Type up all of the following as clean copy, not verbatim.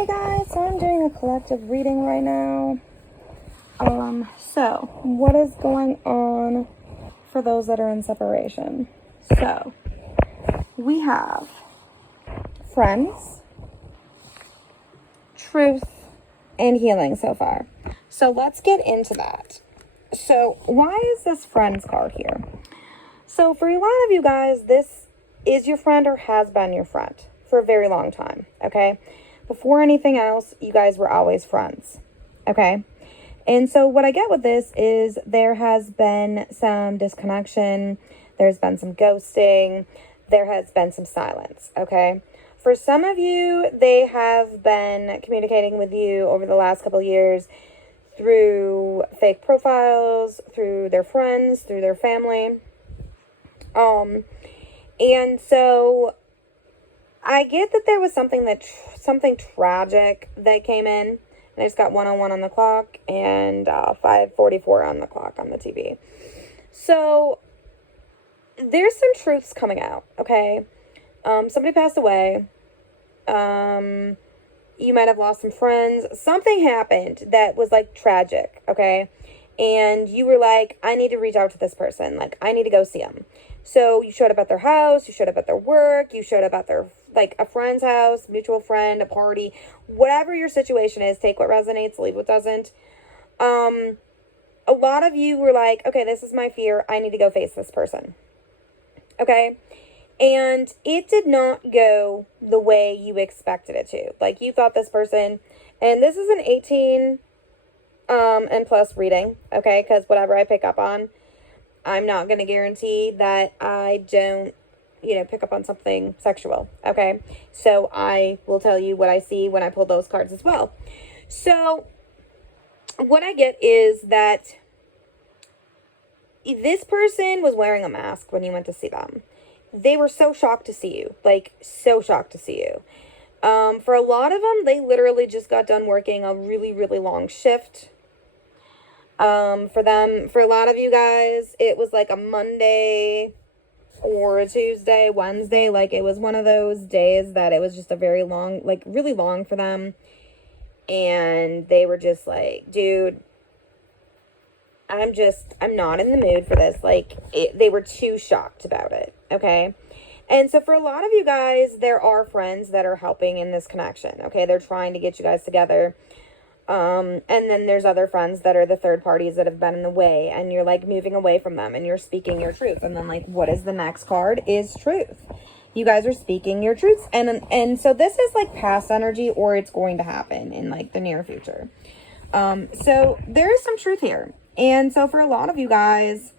Hey guys, so I'm doing a collective reading right now. So what is going on for those that are in separation? So we have friends, truth, and healing so far. So let's get into that. So why is this friends card here? So for a lot of you guys, this is your friend or has been your friend for a very long time, okay? Before anything else, you guys were always friends, okay? And so what I get with this is there has been some disconnection, there's been some ghosting, there has been some silence, okay? For some of you, they have been communicating with you over the last couple of years through fake profiles, through their friends, through their family. And so I get that there was something tragic that came in, and I just got 1:01 on the clock and 5:44 on the clock on the TV. So there's some truths coming out, okay? Somebody passed away. You might have lost some friends. Something happened that was like tragic, okay? And you were like, I need to reach out to this person. Like, I need to go see them. So you showed up at their house, you showed up at their work, you showed up at their, like, a friend's house, mutual friend, a party, whatever your situation is, take what resonates, leave what doesn't. A lot of you were like, okay, this is my fear. I need to go face this person. Okay? And it did not go the way you expected it to. Like, you thought this person, and this is an 18 and plus reading, okay? Because whatever I pick up on, I'm not going to guarantee that I don't, pick up on something sexual, okay? So I will tell you what I see when I pull those cards as well. So what I get is that this person was wearing a mask when you went to see them. They were so shocked to see you, like so shocked to see you. For a lot of them, they literally just got done working a really, really long shift. For a lot of you guys, it was like a Monday or a Tuesday, Wednesday. Like, it was one of those days that it was just a very long, like really long for them. And they were just like, dude, I'm not in the mood for this. Like, they were too shocked about it. Okay. And so for a lot of you guys, there are friends that are helping in this connection. Okay. They're trying to get you guys together. And then there's other friends that are the third parties that have been in the way, and you're like moving away from them and you're speaking your truth. And then, like, what is the next card is truth. You guys are speaking your truths. And so this is like past energy, or it's going to happen in like the near future. So there is some truth here. And so for a lot of you guys,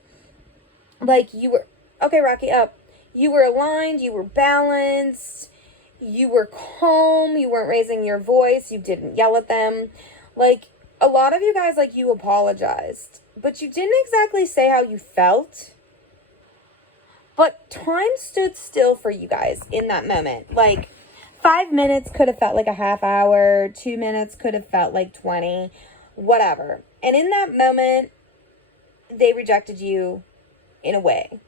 like, you were, okay, Rocky, up. You were aligned, you were balanced, you were calm, you weren't raising your voice, you didn't yell at them. Like, a lot of you guys, like, you apologized, but you didn't exactly say how you felt. But time stood still for you guys in that moment. Like, 5 minutes could have felt like a half hour, 2 minutes could have felt like 20, whatever. And in that moment, they rejected you in a way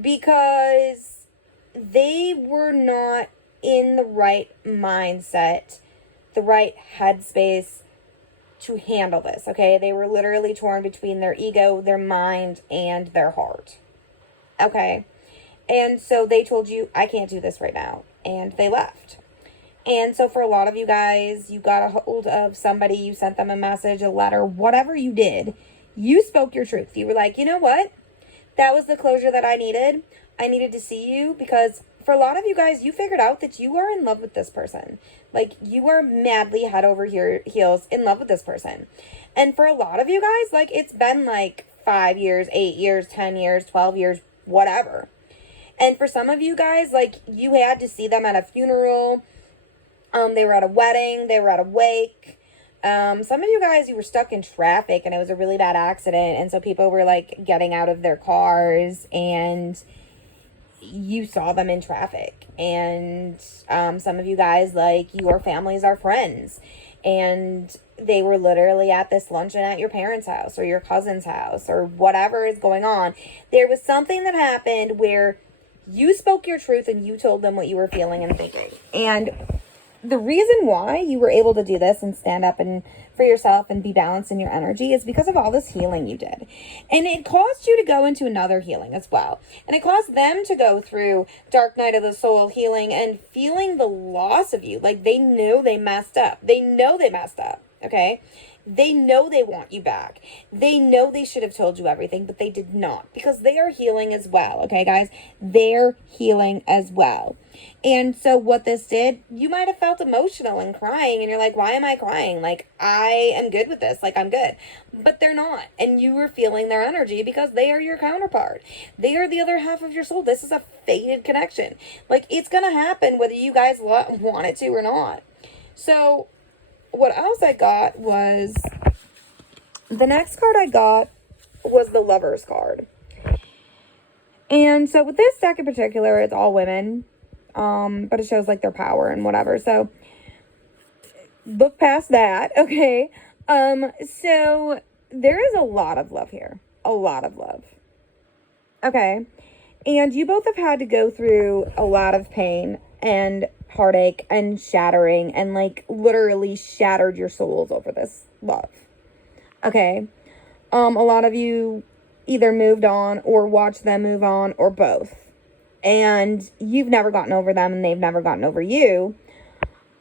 because they were not in the right mindset, the right headspace to handle this, okay? They were literally torn between their ego, their mind, and their heart, okay? And so they told you, I can't do this right now, and they left. And so for a lot of you guys, you got a hold of somebody, you sent them a message, a letter, whatever you did, you spoke your truth. You were like, you know what? That was the closure that I needed. I needed to see you because for a lot of you guys, you figured out that you are in love with this person. Like, you are madly head over heels in love with this person. And for a lot of you guys, like, it's been like 5 years, 8 years, 10 years, 12 years, whatever. And for some of you guys, like, you had to see them at a funeral. They were at a wedding. They were at a wake. Some of you guys, you were stuck in traffic and it was a really bad accident. And so people were like getting out of their cars and you saw them in traffic. And some of you guys, like, your families are friends. And they were literally at this luncheon at your parents' house or your cousin's house or whatever is going on. There was something that happened where you spoke your truth and you told them what you were feeling and thinking. And the reason why you were able to do this and stand up and for yourself and be balanced in your energy is because of all this healing you did. And it caused you to go into another healing as well. And it caused them to go through dark night of the soul healing and feeling the loss of you. Like, they know they messed up. They know they messed up. Okay? They know they want you back. They know they should have told you everything, but they did not, because they are healing as well. Okay, guys? They're healing as well. And so what this did, you might have felt emotional and crying, and you're like, why am I crying? Like, I am good with this. Like, I'm good. But they're not. And you were feeling their energy because they are your counterpart. They are the other half of your soul. This is a fated connection. Like, it's going to happen whether you guys want it to or not. So what else I got was, the next card I got was the Lover's card. And so with this deck in particular, it's all women. But it shows like their power and whatever. So look past that. Okay. So there is a lot of love here. A lot of love. Okay. And you both have had to go through a lot of pain and heartache and shattering, and like literally shattered your souls over this love. Okay. A lot of you either moved on or watched them move on, or both. And you've never gotten over them and they've never gotten over you.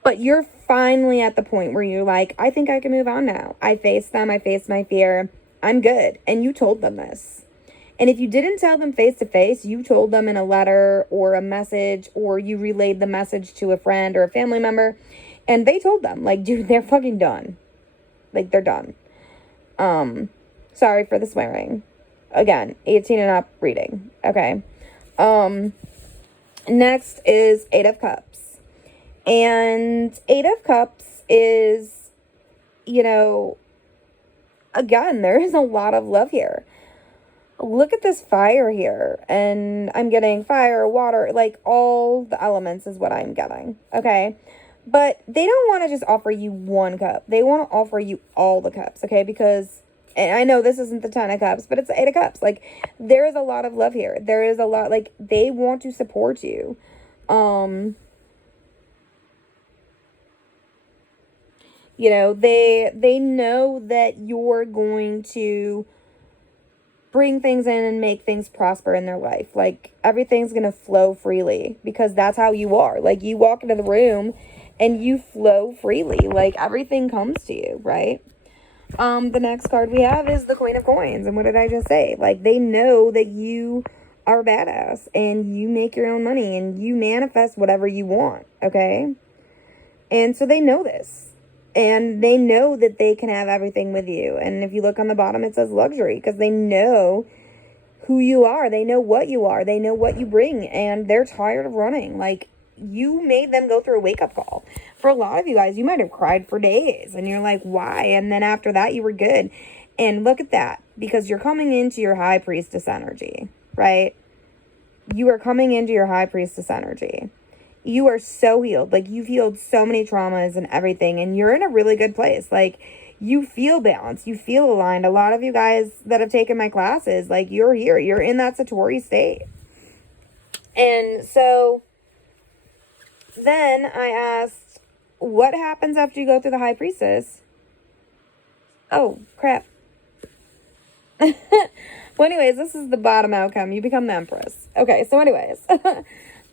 But you're finally at the point where you're like, I think I can move on now. I faced them. I faced my fear. I'm good. And you told them this. And if you didn't tell them face to face, you told them in a letter or a message, or you relayed the message to a friend or a family member. And they told them, like, dude, they're fucking done. Like, they're done. Sorry for the swearing. Again, 18 and up reading. Okay. Next is 8 of Cups. And 8 of Cups is, you know, again, there is a lot of love here. Look at this fire here. And I'm getting fire, water, like all the elements is what I'm getting. Okay. But they don't want to just offer you one cup. They want to offer you all the cups. Okay. Because, and I know this isn't the 10 of Cups, but it's the 8 of Cups. Like, there is a lot of love here. There is a lot, like, they want to support you. You know, they know that you're going to bring things in and make things prosper in their life. Like, everything's going to flow freely because that's how you are. Like, you walk into the room and you flow freely. Like, everything comes to you, right? The next card we have is the Queen of Coins. And what did I just say? Like, they know that you are badass and you make your own money and you manifest whatever you want, okay? And so they know this. And they know that they can have everything with you. And if you look on the bottom, it says luxury, because they know who you are. They know what you are. They know what you bring. And they're tired of running. Like, you made them go through a wake-up call. For a lot of you guys, you might have cried for days. And you're like, why? And then after that, you were good. And look at that. Because you're coming into your High Priestess energy, right? You are coming into your High Priestess energy. You are so healed. Like, you've healed so many traumas and everything. And you're in a really good place. Like, you feel balanced. You feel aligned. A lot of you guys that have taken my classes, like, you're here. You're in that Satori state. And so then I asked, what happens after you go through the High Priestess? Oh, crap. Well, anyways, this is the bottom outcome. You become the Empress. Okay, so anyways.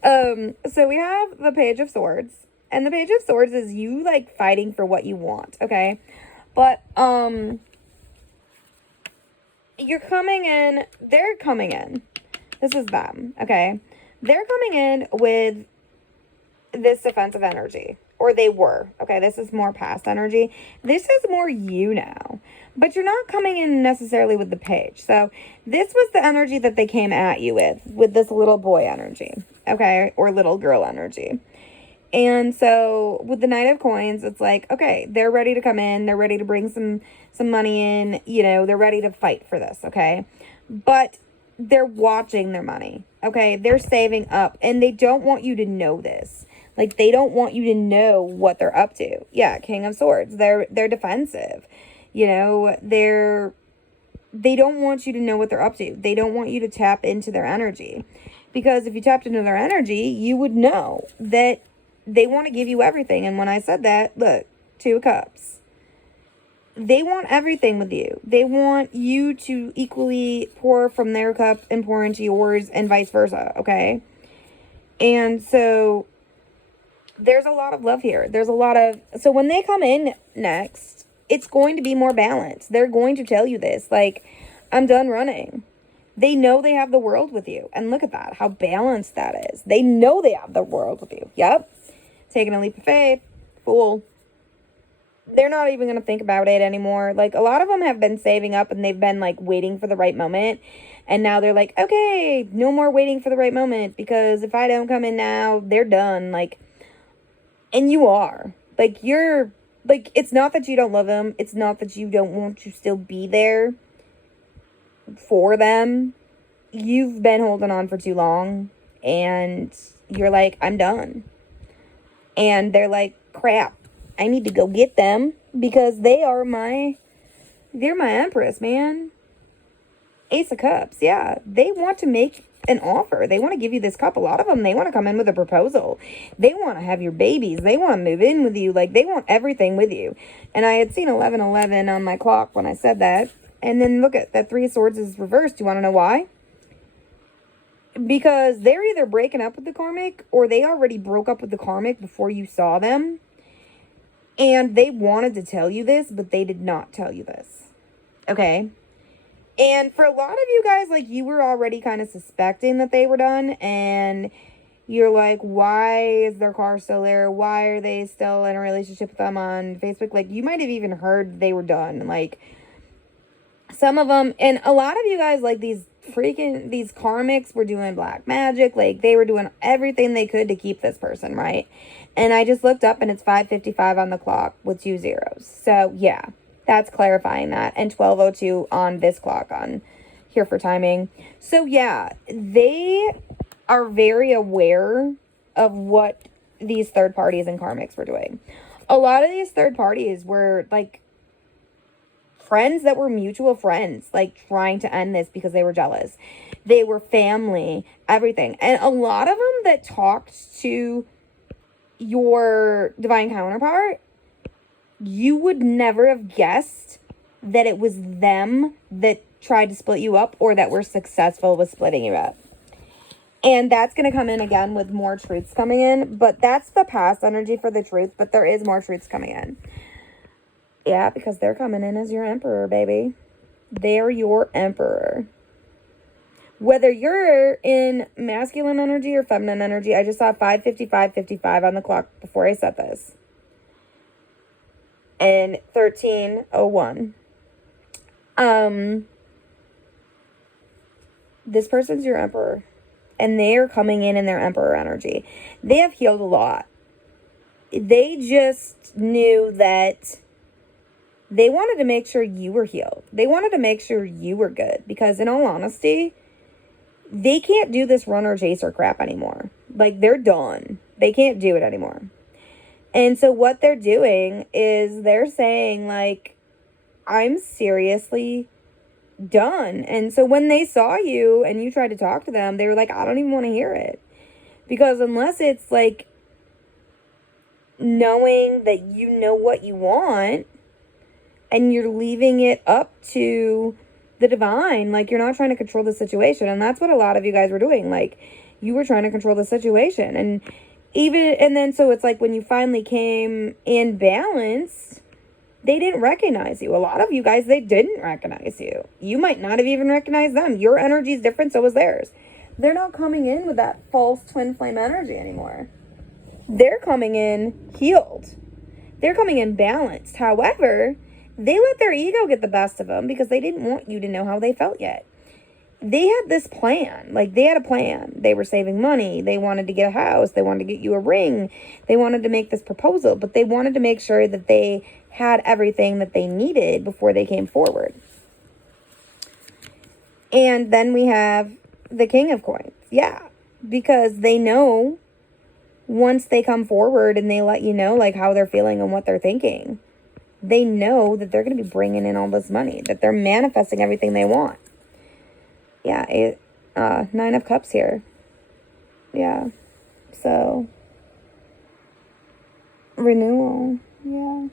So we have the Page of Swords. And the Page of Swords is you, like, fighting for what you want, okay? But, you're coming in, they're coming in. This is them, okay? They're coming in with this defensive energy. Or they were, okay? This is more past energy. This is more you now. But you're not coming in necessarily with the Page. So this was the energy that they came at you with this little boy energy, okay? Or little girl energy. And so with the Knight of Coins, it's like, okay, they're ready to come in. They're ready to bring some money in. You know, they're ready to fight for this, okay? But they're watching their money, okay? They're saving up. And they don't want you to know this. Like, they don't want you to know what they're up to. Yeah, King of Swords. They're defensive. You know, they don't want you to know what they're up to. They don't want you to tap into their energy. Because if you tapped into their energy, you would know that they want to give you everything. And when I said that, look, 2 of Cups. They want everything with you. They want you to equally pour from their cup and pour into yours and vice versa, okay? And so there's a lot of love here. There's a lot of... So when they come in next, it's going to be more balanced. They're going to tell you this. Like, I'm done running. They know they have the world with you. And look at that. How balanced that is. They know they have the world with you. Yep. Taking a leap of faith. Fool. They're not even going to think about it anymore. Like, a lot of them have been saving up and they've been, like, waiting for the right moment. And now they're like, okay, no more waiting for the right moment. Because if I don't come in now, they're done. Like, and you are. Like, you're, like, it's not that you don't love them. It's not that you don't want to still be there for them. You've been holding on for too long. And you're like, I'm done. And they're like, crap. I need to go get them because they're my empress, man. Ace of Cups, yeah. They want to make an offer. They want to give you this cup. A lot of them, they want to come in with a proposal. They want to have your babies. They want to move in with you. Like, they want everything with you. And I had seen 1111 on my clock when I said that. And then look at that 3 of Swords is reversed. Do you want to know why? Because they're either breaking up with the karmic or they already broke up with the karmic before you saw them. And they wanted to tell you this, but they did not tell you this. Okay? And for a lot of you guys, like, you were already kind of suspecting that they were done. And you're like, why is their car still there? Why are they still in a relationship with them on Facebook? Like, you might have even heard they were done. Like, some of them, and a lot of you guys, like, these karmics were doing black magic. Like, they were doing everything they could to keep this person, right? And I just looked up and it's 5:55 on the clock with 2 zeros. So, yeah, that's clarifying that. And 12:02 on this clock on here for timing. So, yeah, they are very aware of what these third parties and karmics were doing. A lot of these third parties were, like, friends that were mutual friends, like, trying to end this because they were jealous. They were family, everything. And a lot of them that talked to your divine counterpart, you would never have guessed that it was them that tried to split you up or that were successful with splitting you up. And that's going to come in again with more truths coming in. But that's the past energy for the truth. But there is more truths coming in. Yeah, because they're coming in as your emperor, baby. They're your emperor. Whether you're in masculine energy or feminine energy, I just saw 5:55:55 on the clock before I said this. And 13:01. This person's your emperor. And they are coming in their emperor energy. They have healed a lot. They just knew that they wanted to make sure you were healed. They wanted to make sure you were good. Because in all honesty, they can't do this runner chaser crap anymore. Like, they're done. They can't do it anymore. And so what they're doing is they're saying, like, I'm seriously done. And so when they saw you and you tried to talk to them, they were like, I don't even want to hear it. Because unless it's, like, knowing that you know what you want and you're leaving it up to the divine, like, you're not trying to control the situation. And that's what a lot of you guys were doing. Like, you were trying to control the situation. And then so it's like when you finally came in balance, they didn't recognize you. A lot of you guys, they didn't recognize you. You might not have even recognized them. Your energy is different, so is theirs. They're not coming in with that false twin flame energy anymore. They're coming in healed. They're coming in balanced. However, they let their ego get the best of them because they didn't want you to know how they felt yet. They had this plan. Like, they had a plan. They were saving money. They wanted to get a house. They wanted to get you a ring. They wanted to make this proposal. But they wanted to make sure that they had everything that they needed before they came forward. And then we have the King of Coins. Yeah. Because they know once they come forward and they let you know, like, how they're feeling and what they're thinking, they know that they're going to be bringing in all this money, that they're manifesting everything they want. Yeah, 9 of Cups here. Yeah. So, Renewal. Yeah.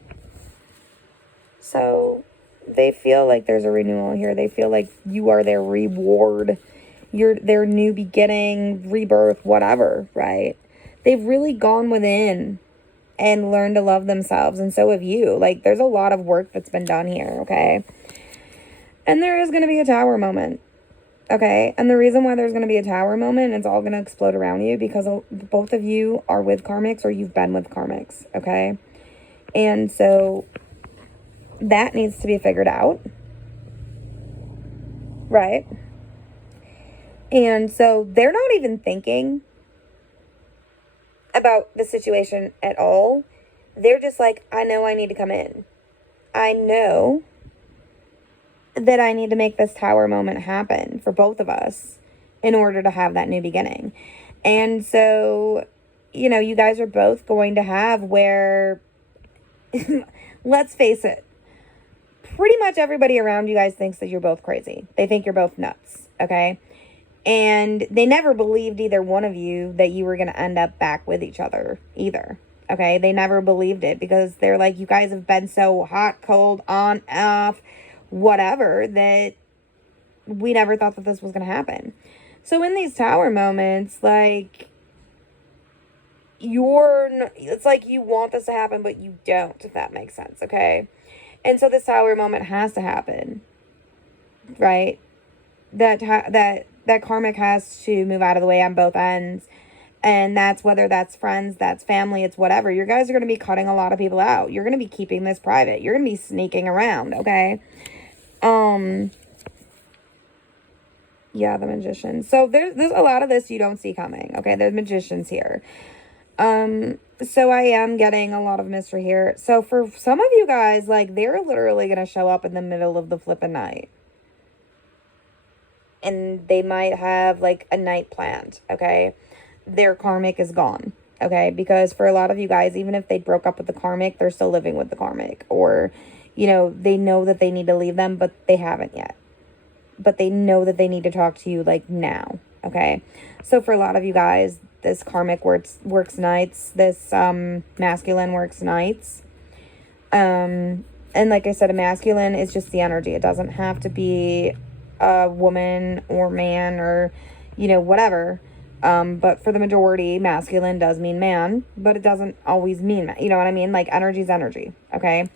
So they feel like there's a renewal here. They feel like you are their reward. You're their new beginning, rebirth, whatever, right? They've really gone within and learned to love themselves, and so have you. Like, there's a lot of work that's been done here, okay? And there is going to be a tower moment, okay? And the reason why there's going to be a tower moment, it's all going to explode around you because both of you are with karmics or you've been with karmics, okay? And so that needs to be figured out, right? And so they're not even thinking about the situation at all. They're just like, I know I need to come in. I know that I need to make this tower moment happen for both of us in order to have that new beginning. And so, you know, you guys are both going to have where, let's face it, pretty much everybody around you guys thinks that you're both crazy. They think you're both nuts, okay? And they never believed, either one of you, that you were going to end up back with each other either, okay? They never believed it because they're like, you guys have been so hot, cold, on, off, whatever, that we never thought that this was going to happen. So in these tower moments, like, it's like you want this to happen, but you don't, if that makes sense, okay? And so this tower moment has to happen, right? That karmic has to move out of the way on both ends. And that's whether that's friends, that's family, it's whatever. You guys are going to be cutting a lot of people out. You're going to be keeping this private. You're going to be sneaking around, okay? Yeah, the magician. So there's a lot of this you don't see coming, okay? There's magicians here. So I am getting a lot of mystery here. So for some of you guys, like, they're literally going to show up in the middle of the flipping night. And they might have, like, a night planned, okay? Their karmic is gone, okay? Because for a lot of you guys, even if they broke up with the karmic, they're still living with the karmic. Or, you know, they know that they need to leave them, but they haven't yet. But they know that they need to talk to you, like, now, okay? So for a lot of you guys, this karmic works nights. This masculine works nights. And like I said, a masculine is just the energy. It doesn't have to be a woman or man or, you know, whatever. But for the majority, masculine does mean man, but it doesn't always mean man. You know what I mean? Like, energy is energy, okay?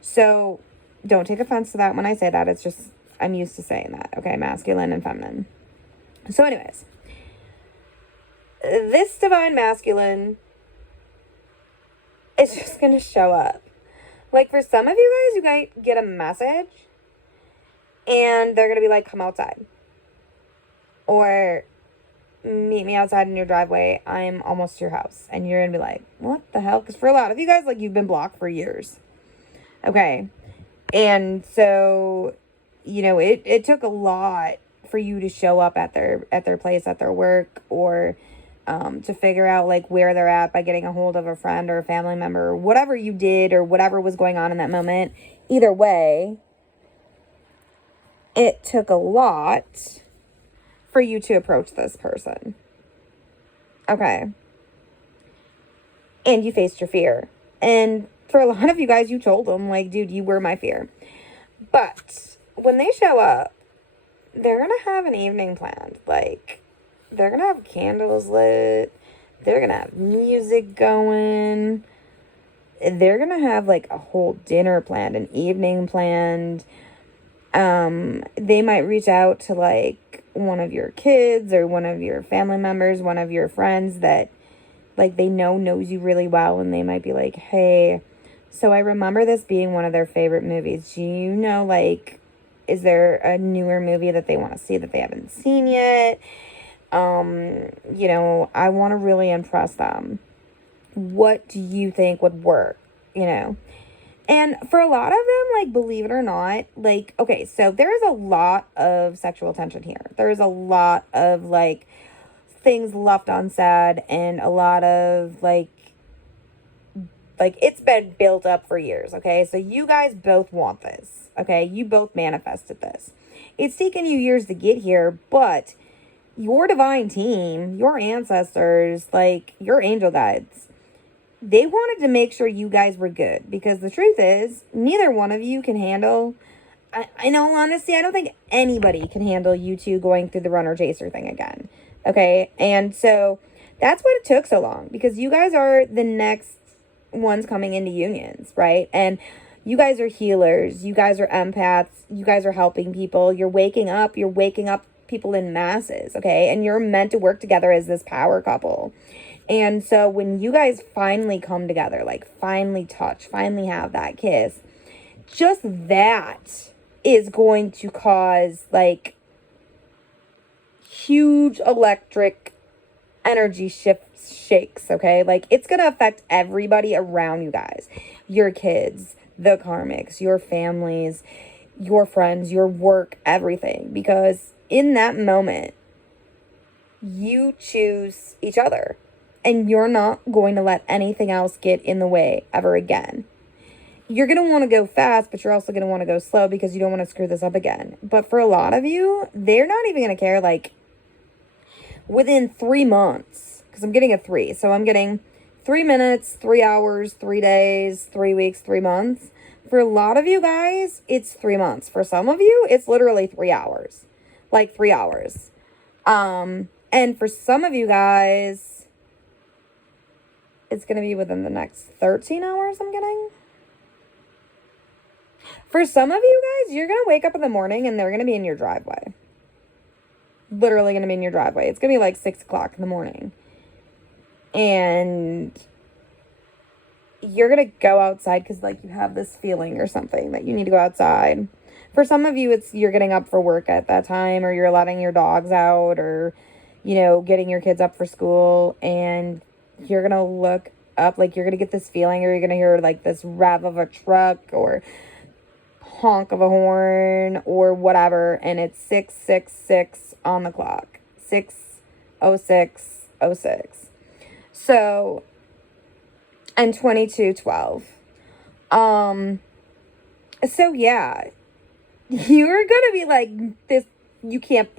So don't take offense to that when I say that. It's just, I'm used to saying that, okay? Masculine and feminine. So anyways, this divine masculine is just going to show up. Like, for some of you guys, you might get a message and they're going to be like, come outside. Or meet me outside in your driveway. I'm almost to your house. And you're going to be like, what the hell? Because for a lot of you guys, like, you've been blocked for years. Okay. And so, you know, it took a lot for you to show up at their place, at their work, or to figure out, like, where they're at by getting a hold of a friend or a family member, or whatever you did or whatever was going on in that moment. Either way, it took a lot for you to approach this person. Okay. And you faced your fear. And for a lot of you guys, you told them, like, dude, you were my fear. But when they show up, they're going to have an evening planned. Like, they're going to have candles lit. They're going to have music going. They're going to have, like, a whole dinner planned, an evening planned. They might reach out to, like, one of your kids or one of your family members, one of your friends that, like, they knows you really well, and they might be like, hey, so I remember this being one of their favorite movies. Do you know, like, is there a newer movie that they want to see that they haven't seen yet? You know, I want to really impress them. What do you think would work, you know? And for a lot of them, like, believe it or not, like, okay, so there's a lot of sexual tension here. There's a lot of, like, things left unsaid, and a lot of, like, it's been built up for years, okay? So you guys both want this, okay? You both manifested this. It's taken you years to get here, but your divine team, your ancestors, like, your angel guides, they wanted to make sure you guys were good, because the truth is, neither one of you can handle, in all honesty, I don't think anybody can handle you two going through the runner chaser thing again. Okay? And so that's what it took so long, because you guys are the next ones coming into unions, right? And you guys are healers. You guys are empaths. You guys are helping people. You're waking up people in masses, okay? And you're meant to work together as this power couple. And so when you guys finally come together, like finally touch, finally have that kiss, just that is going to cause like huge electric energy shakes, okay? Like it's going to affect everybody around you guys. Your kids, the karmics, your families, your friends, your work, everything. Because in that moment, you choose each other. And you're not going to let anything else get in the way ever again. You're going to want to go fast, but you're also going to want to go slow because you don't want to screw this up again. But for a lot of you, they're not even going to care, like, within 3 months. Because I'm getting a 3. So I'm getting 3 minutes, 3 hours, 3 days, 3 weeks, 3 months. For a lot of you guys, it's 3 months. For some of you, it's literally 3 hours. Like 3 hours. And for some of you guys, it's going to be within the next 13 hours, I'm getting. For some of you guys, you're going to wake up in the morning and they're going to be in your driveway. Literally going to be in your driveway. It's going to be like 6 o'clock in the morning. And you're going to go outside because like you have this feeling or something that you need to go outside. For some of you, it's you're getting up for work at that time, or you're letting your dogs out, or, you know, getting your kids up for school, and you're going to look up, like you're going to get this feeling, or you're going to hear like this rev of a truck or honk of a horn or whatever. And it's 6:66 on the clock, 6:06:06. So, and 22:12. So yeah, you're going to be like this. You can't,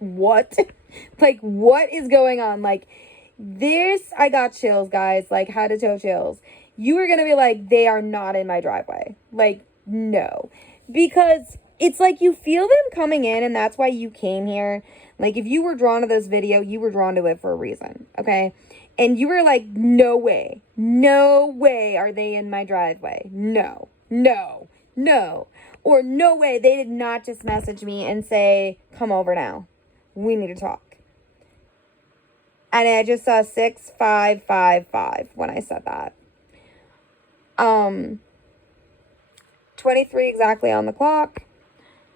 what? Like, what is going on? Like, this, I got chills, guys, like head to toe chills. You are going to be like, they are not in my driveway. Like, no, because it's like you feel them coming in, and that's why you came here. Like, if you were drawn to this video, you were drawn to it for a reason, okay? And you were like, no way are they in my driveway. No. Or no way, they did not just message me and say, come over now. We need to talk. And I just saw 6555 when I said that. 23 exactly on the clock.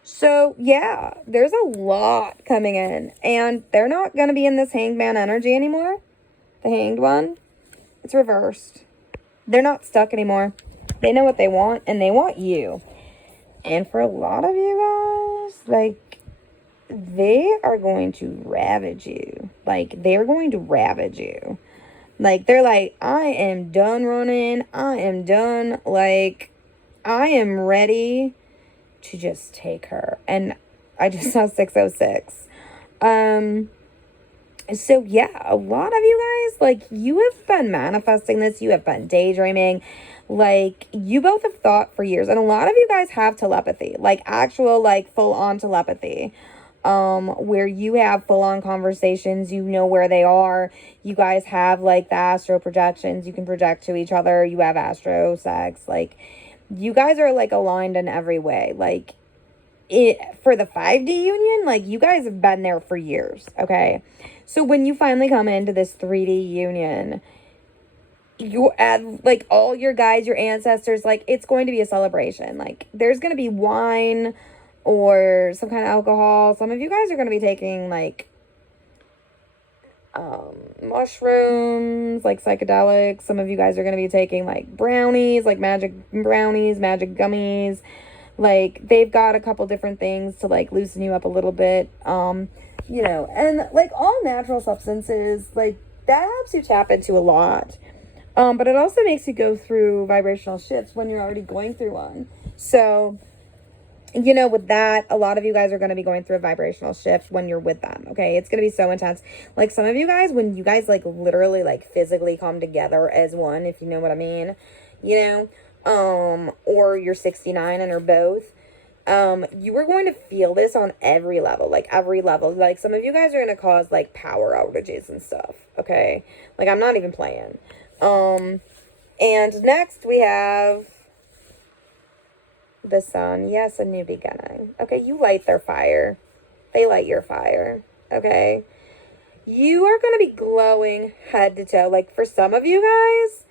So, yeah, there's a lot coming in. And they're not going to be in this hanged man energy anymore. The hanged one. It's reversed. They're not stuck anymore. They know what they want, and they want you. And for a lot of you guys, like, they are going to ravage you. Like, they're going to ravage you. Like, they're like, I am done running. I am done. Like, I am ready to just take her. And I just saw 6:06. So, yeah, a lot of you guys, like, you have been manifesting this. You have been daydreaming. Like, you both have thought for years. And a lot of you guys have telepathy. Like, actual, like, full-on telepathy. Where you have full-on conversations. You know where they are. You guys have, like, the astro projections. You can project to each other. You have astro sex. Like, you guys are, like, aligned in every way. Like, for the 5D union, like, you guys have been there for years, okay? So when you finally come into this 3D union, you add, like, all your guides, your ancestors, like, it's going to be a celebration. Like, there's going to be wine or some kind of alcohol. Some of you guys are going to be taking, like, mushrooms, like psychedelics. Some of you guys are going to be taking, like, brownies, like magic brownies, magic gummies. Like, they've got a couple different things to, like, loosen you up a little bit. You know, and, like, all natural substances, like, that helps you tap into a lot. But it also makes you go through vibrational shifts when you're already going through one. So, you know, with that, a lot of you guys are going to be going through a vibrational shift when you're with them. Okay. It's going to be so intense. Like some of you guys, when you guys like literally like physically come together as one, if you know what I mean, you know, or you're 69 and or both, you are going to feel this on every level, like every level. Like some of you guys are going to cause like power outages and stuff. Okay. Like I'm not even playing. And next we have the sun. Yes, a new beginning. Okay, you light their fire. They light your fire. Okay. You are going to be glowing head to toe. Like for some of you guys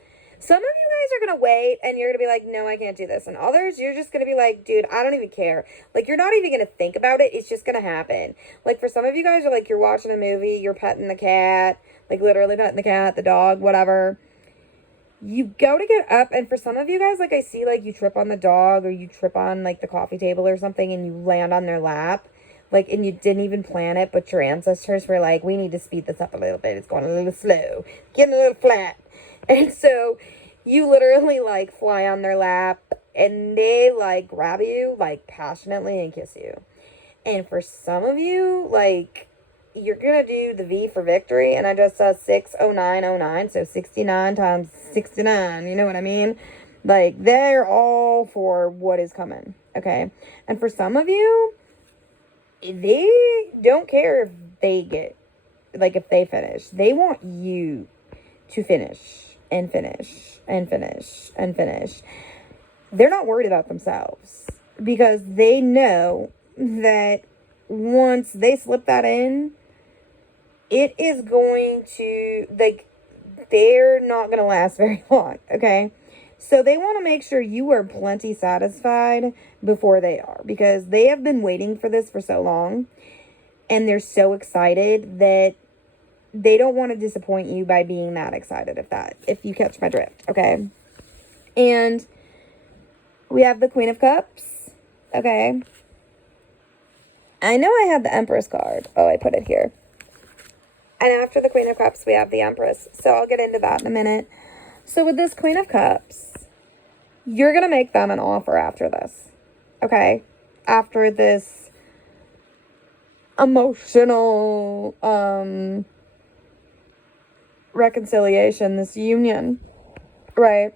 are going to wait and you're going to be like, no, I can't do this. And others, you're just going to be like, dude, I don't even care. Like you're not even going to think about it. It's just going to happen. Like for some of you guys are like, you're watching a movie, you're petting the cat, like literally petting the cat, the dog, whatever. You go to get up, and for some of you guys, like I see, like you trip on the dog or you trip on like the coffee table or something and you land on their lap, like, and you didn't even plan it, but your ancestors were like, we need to speed this up a little bit. It's going a little slow, getting a little flat. And so you literally like fly on their lap and they like grab you like passionately and kiss you. And for some of you, like, you're going to do the V for victory. And I just saw 60909. So 69 times 69. You know what I mean? Like, they're all for what is coming. Okay. And for some of you, they don't care if they get, like, if they finish. They want you to finish and finish and finish and finish. They're not worried about themselves because they know that once they slip that in, it is going to, like, they're not going to last very long, okay? So they want to make sure you are plenty satisfied before they are, because they have been waiting for this for so long, and they're so excited that they don't want to disappoint you by being that excited, if you catch my drift, okay? And we have the Queen of Cups, okay? I know I had the Empress card. Oh, I put it here. And after the Queen of Cups, we have the Empress. So I'll get into that in a minute. So with this Queen of Cups, you're going to make them an offer after this. Okay? After this emotional reconciliation, this union, right?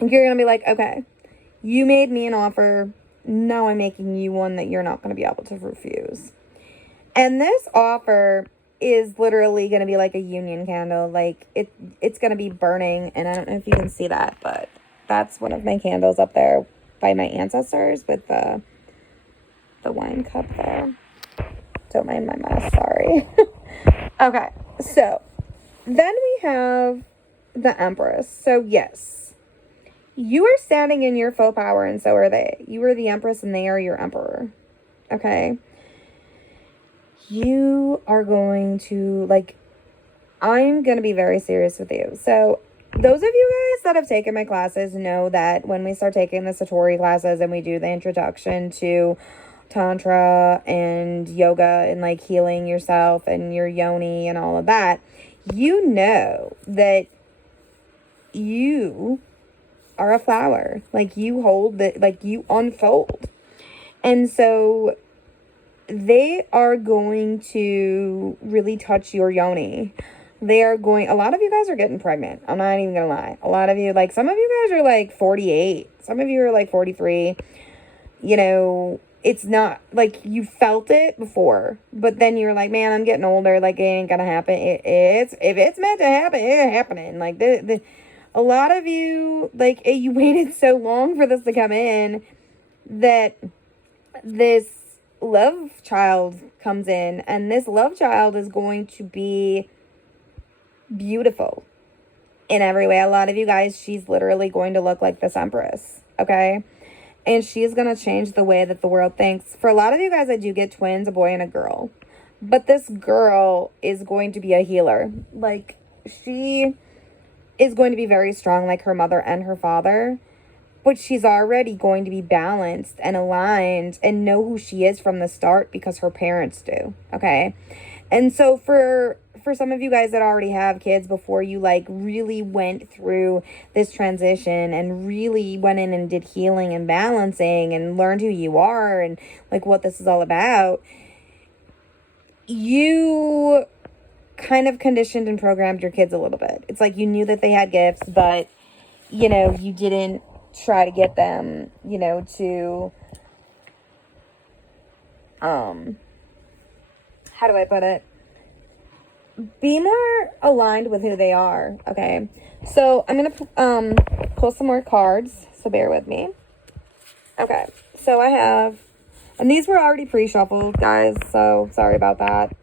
And you're going to be like, okay, you made me an offer. Now I'm making you one that you're not going to be able to refuse. And this offer is literally going to be like a union candle. Like it's going to be burning. And I don't know if you can see that, but that's one of my candles up there by my ancestors with the wine cup there. Don't mind my mess. Sorry. Okay. So then we have the Empress. So yes, you are standing in your faux power and so are they. You are the Empress and they are your Emperor. Okay. You are going to, like, I'm going to be very serious with you. So those of you guys that have taken my classes know that when we start taking the Satori classes and we do the introduction to Tantra and yoga and like healing yourself and your yoni and all of that, you know that you are a flower. Like you hold the, like you unfold. And so they are going to really touch your yoni. They are going, a lot of you guys are getting pregnant. I'm not even gonna lie. A lot of you, like, some of you guys are like 48. Some of you are like 43. You know, it's not, like, you felt it before. But then you're like, man, I'm getting older. Like, it ain't gonna happen. If it's meant to happen, it's happening. Like, a lot of you, like, you waited so long for this to come in that this love child comes in, and this love child is going to be beautiful in every way. A lot of you guys, she's literally going to look like this Empress, okay? And she's going to change the way that the world thinks. For a lot of you guys, I do get twins, a boy and a girl. But this girl is going to be a healer. Like, she is going to be very strong like her mother and her father. But she's already going to be balanced and aligned and know who she is from the start because her parents do, okay? And so for for some of you guys that already have kids, before you like really went through this transition and really went in and did healing and balancing and learned who you are and like what this is all about, you kind of conditioned and programmed your kids a little bit. It's like you knew that they had gifts, but, you know, you didn't try to get them, you know, to, how do I put it? Be more aligned with who they are, okay? So I'm going to pull some more cards, so bear with me. Okay, so I have, and these were already pre-shuffled, guys, so sorry about that.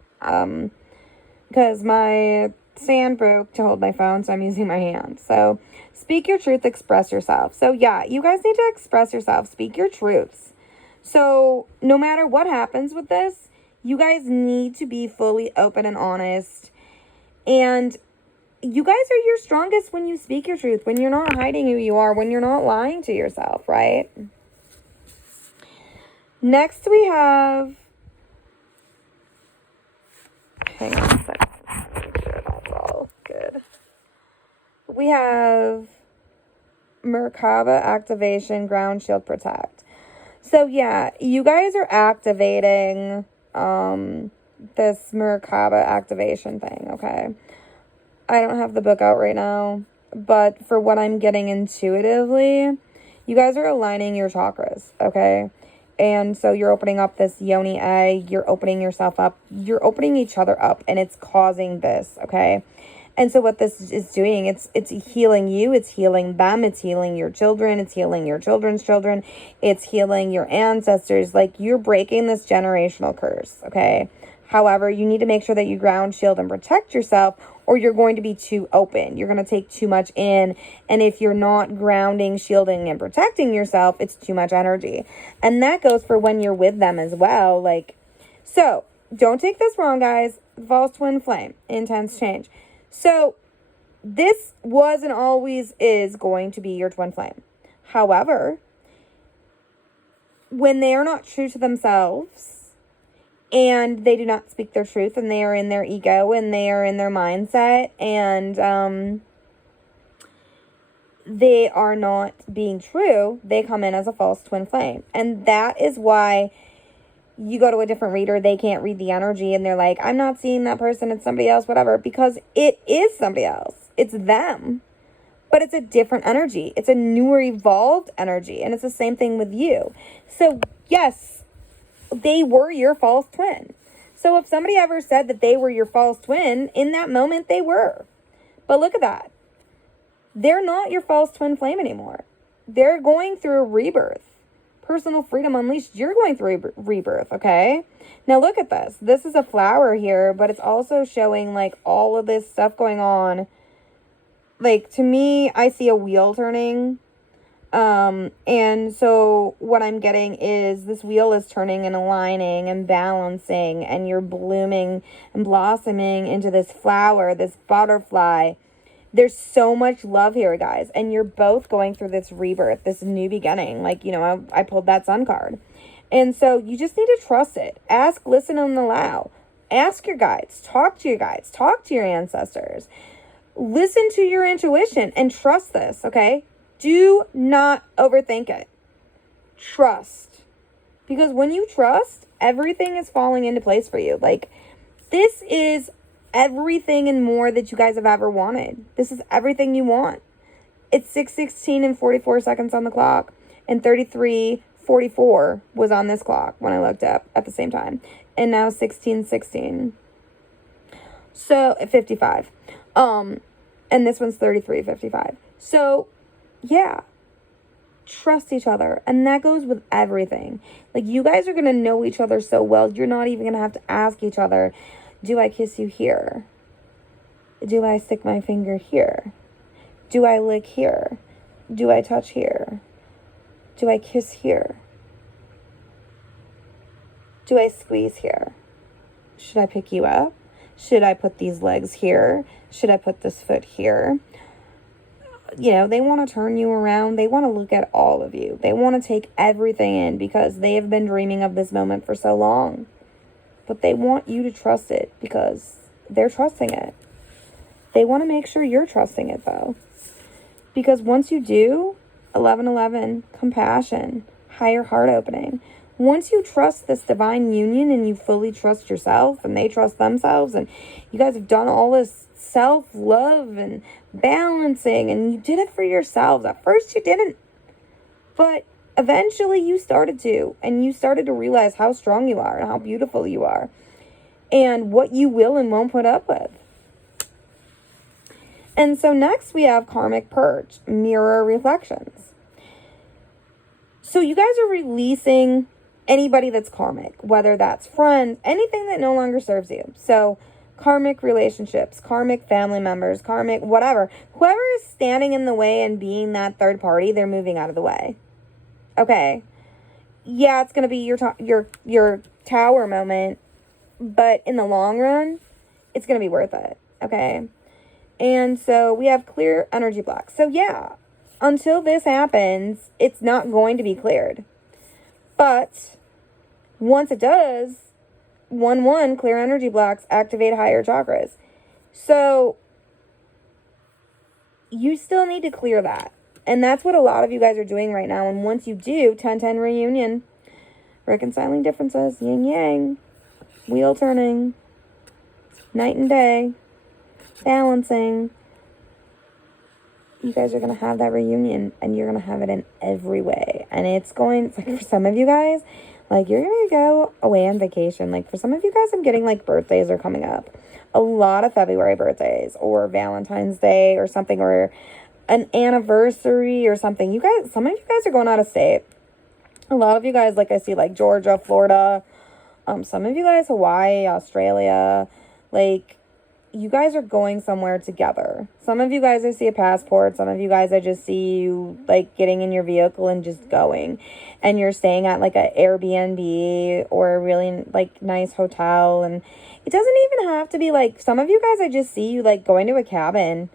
Because my stand broke to hold my phone, so I'm using my hand. So, speak your truth, express yourself. So, yeah, you guys need to express yourself. Speak your truths. So, no matter what happens with this, you guys need to be fully open and honest. And you guys are your strongest when you speak your truth, when you're not hiding who you are, when you're not lying to yourself, right? Next, we have... Hang on a second. Make sure that's all good. We have Merkaba activation, ground shield protect. So yeah, you guys are activating this Merkaba activation thing, okay? I don't have the book out right now, but for what I'm getting intuitively, you guys are aligning your chakras, okay? And so you're opening up this yoni egg, you're opening yourself up, you're opening each other up, and it's causing this, okay? And so what this is doing, it's healing you, it's healing them, it's healing your children, it's healing your children's children, it's healing your ancestors. Like, you're breaking this generational curse, okay? However, you need to make sure that you ground, shield, and protect yourself, or you're going to be too open. You're going to take too much in. And if you're not grounding, shielding, and protecting yourself, it's too much energy. And that goes for when you're with them as well. Like, so don't take this wrong, guys. False twin flame, intense change. So this was and always is going to be your twin flame. However, when they are not true to themselves, and they do not speak their truth, and they are in their ego, and they are in their mindset, and they are not being true, they come in as a false twin flame. And that is why you go to a different reader, they can't read the energy, and they're like, I'm not seeing that person, it's somebody else, whatever, because it is somebody else. It's them. But it's a different energy. It's a newer, evolved energy, and it's the same thing with you. So, yes, they were your false twin. So if somebody ever said that they were your false twin, in that moment they were. But look at that. They're not your false twin flame anymore. They're going through a rebirth. Personal freedom unleashed. You're going through a rebirth, okay? Now look at this. This is a flower here, but it's also showing like all of this stuff going on. Like, to me, I see a wheel turning. And so what I'm getting is this wheel is turning and aligning and balancing, and you're blooming and blossoming into this flower, this butterfly. There's so much love here, guys, and you're both going through this rebirth, this new beginning. Like, you know, I pulled that sun card. And so you just need to trust it. Ask, listen, and allow. Ask your guides. Talk to your guides. Talk to your ancestors. Listen to your intuition and trust this, okay? Do not overthink it. Trust. Because when you trust, everything is falling into place for you. Like, this is everything and more that you guys have ever wanted. This is everything you want. It's 6:16 and 44 seconds on the clock. And 33:44 was on this clock when I looked up at the same time. And now 16:16. So, 55. And this one's 33:55. So, yeah, trust each other. And that goes with everything. Like, you guys are going to know each other so well, you're not even going to have to ask each other, do I kiss you here? Do I stick my finger here? Do I lick here? Do I touch here? Do I kiss here? Do I squeeze here? Should I pick you up? Should I put these legs here? Should I put this foot here? You know, they want to turn you around. They want to look at all of you. They want to take everything in because they have been dreaming of this moment for so long. But they want you to trust it because they're trusting it. They want to make sure you're trusting it, though. Because once you do, 1111, compassion, higher heart opening. Once you trust this divine union and you fully trust yourself and they trust themselves and you guys have done all this self-love and balancing and you did it for yourselves. At first you didn't, but eventually you started to, and you started to realize how strong you are and how beautiful you are and what you will and won't put up with. And so next we have karmic purge, mirror reflections. So you guys are releasing anybody that's karmic, whether that's friends, anything that no longer serves you. So karmic relationships, karmic family members, karmic whatever. Whoever is standing in the way and being that third party, they're moving out of the way. Okay. Yeah, it's going to be your tower moment, but in the long run, it's going to be worth it. Okay. And so we have clear energy blocks. So yeah, until this happens, it's not going to be cleared. But once it does, 1-1, clear energy blocks, activate higher chakras. So you still need to clear that. And that's what a lot of you guys are doing right now. And once you do, 10-10 reunion, reconciling differences, yin yang, wheel turning, night and day, balancing. You guys are going to have that reunion and you're going to have it in every way. And it's like for some of you guys, like you're going to go away on vacation. Like for some of you guys, I'm getting like birthdays are coming up. A lot of February birthdays or Valentine's Day or something, or an anniversary or something. You guys, some of you guys are going out of state. A lot of you guys, like I see like Georgia, Florida, some of you guys, Hawaii, Australia, like you guys are going somewhere together. Some of you guys, I see a passport. Some of you guys, I just see you like getting in your vehicle and just going. And you're staying at like an Airbnb or a really like nice hotel. And it doesn't even have to be like, some of you guys, I just see you like going to a cabin.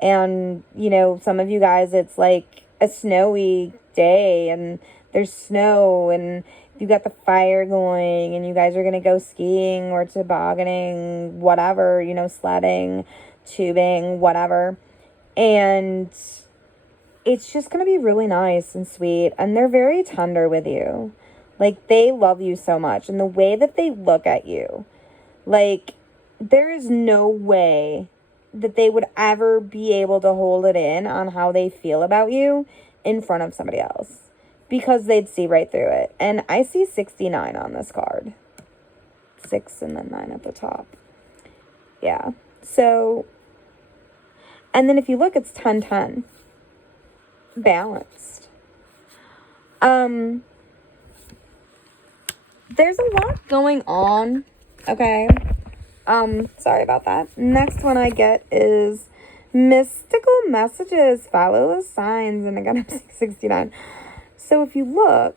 And, you know, some of you guys, it's like a snowy day and there's snow and you got the fire going and you guys are going to go skiing or tobogganing, whatever, you know, sledding, tubing, whatever. And it's just going to be really nice and sweet. And they're very tender with you. Like, they love you so much. And the way that they look at you, like, there is no way that they would ever be able to hold it in on how they feel about you in front of somebody else. Because they'd see right through it. And I see 69 on this card. 6 and then 9 at the top. Yeah. So, and then if you look, it's 10-10. Balanced. There's a lot going on. Okay. Sorry about that. Next one I get is mystical messages. Follow the signs. And again, I'm 69. So if you look,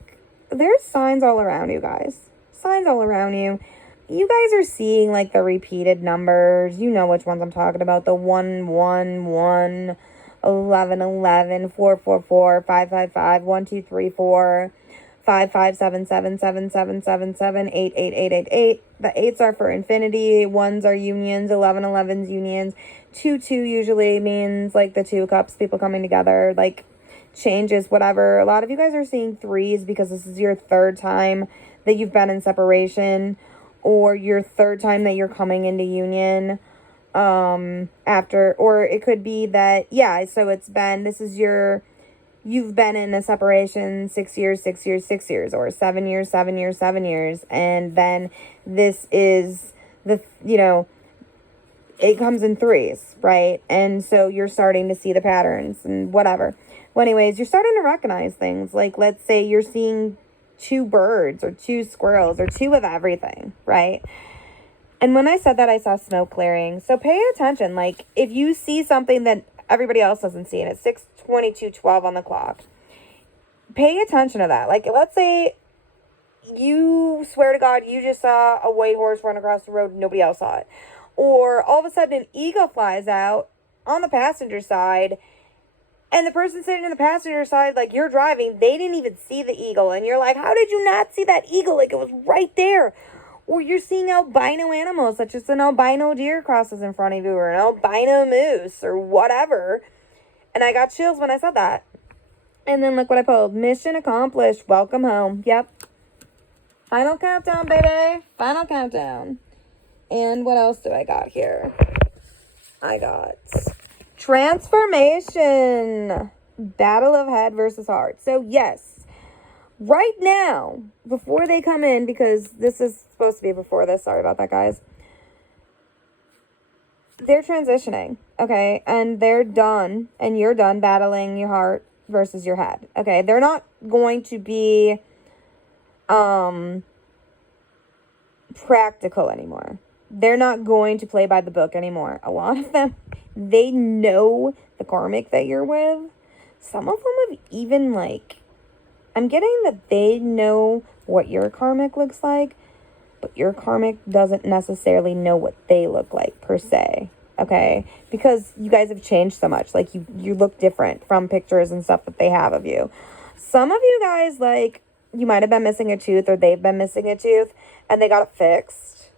there's signs all around you guys. Signs all around you. You guys are seeing like the repeated numbers. You know which ones I'm talking about. The 111, 1111, 444, 555, 1234, 5577, 7777, 88888. The 8s are for infinity. 1s are unions. 1111's unions. 22 usually means like the 2 cups, people coming together. Like changes, whatever. A lot of you guys are seeing 3s because this is your 3rd time that you've been in separation, or your 3rd time that you're coming into union after, or it could be that, yeah, so you've been in a separation 6 years, 6 years, 6 years, or 7 years, 7 years, 7 years, and then this is it comes in 3s, right? And so you're starting to see the patterns and whatever. Well, anyways, you're starting to recognize things. Like, let's say you're seeing 2 birds or 2 squirrels or 2 of everything, right? And when I said that, I saw smoke clearing. So pay attention. Like, if you see something that everybody else doesn't see, and it's 6:22:12 on the clock, pay attention to that. Like, let's say you swear to God, you just saw a white horse run across the road and nobody else saw it. Or all of a sudden an eagle flies out on the passenger side, and the person sitting in the passenger side, like you're driving, they didn't even see the eagle. And you're like, how did you not see that eagle? Like it was right there. Or you're seeing albino animals, such as an albino deer crosses in front of you, or an albino moose, or whatever. And I got chills when I said that. And then look what I pulled. Mission accomplished. Welcome home. Yep. Final countdown, baby. Final countdown. And what else do I got here? I got transformation. Battle of head versus heart. So, yes. Right now, before they come in, because this is supposed to be before this. Sorry about that, guys. They're transitioning, okay? And they're done. And you're done battling your heart versus your head, okay? They're not going to be practical anymore. They're not going to play by the book anymore. A lot of them, they know the karmic that you're with. Some of them have even, like, I'm getting that they know what your karmic looks like, but your karmic doesn't necessarily know what they look like, per se. Okay? Because you guys have changed so much. Like, you look different from pictures and stuff that they have of you. Some of you guys, like, you might have been missing a tooth, or they've been missing a tooth, and they got it fixed.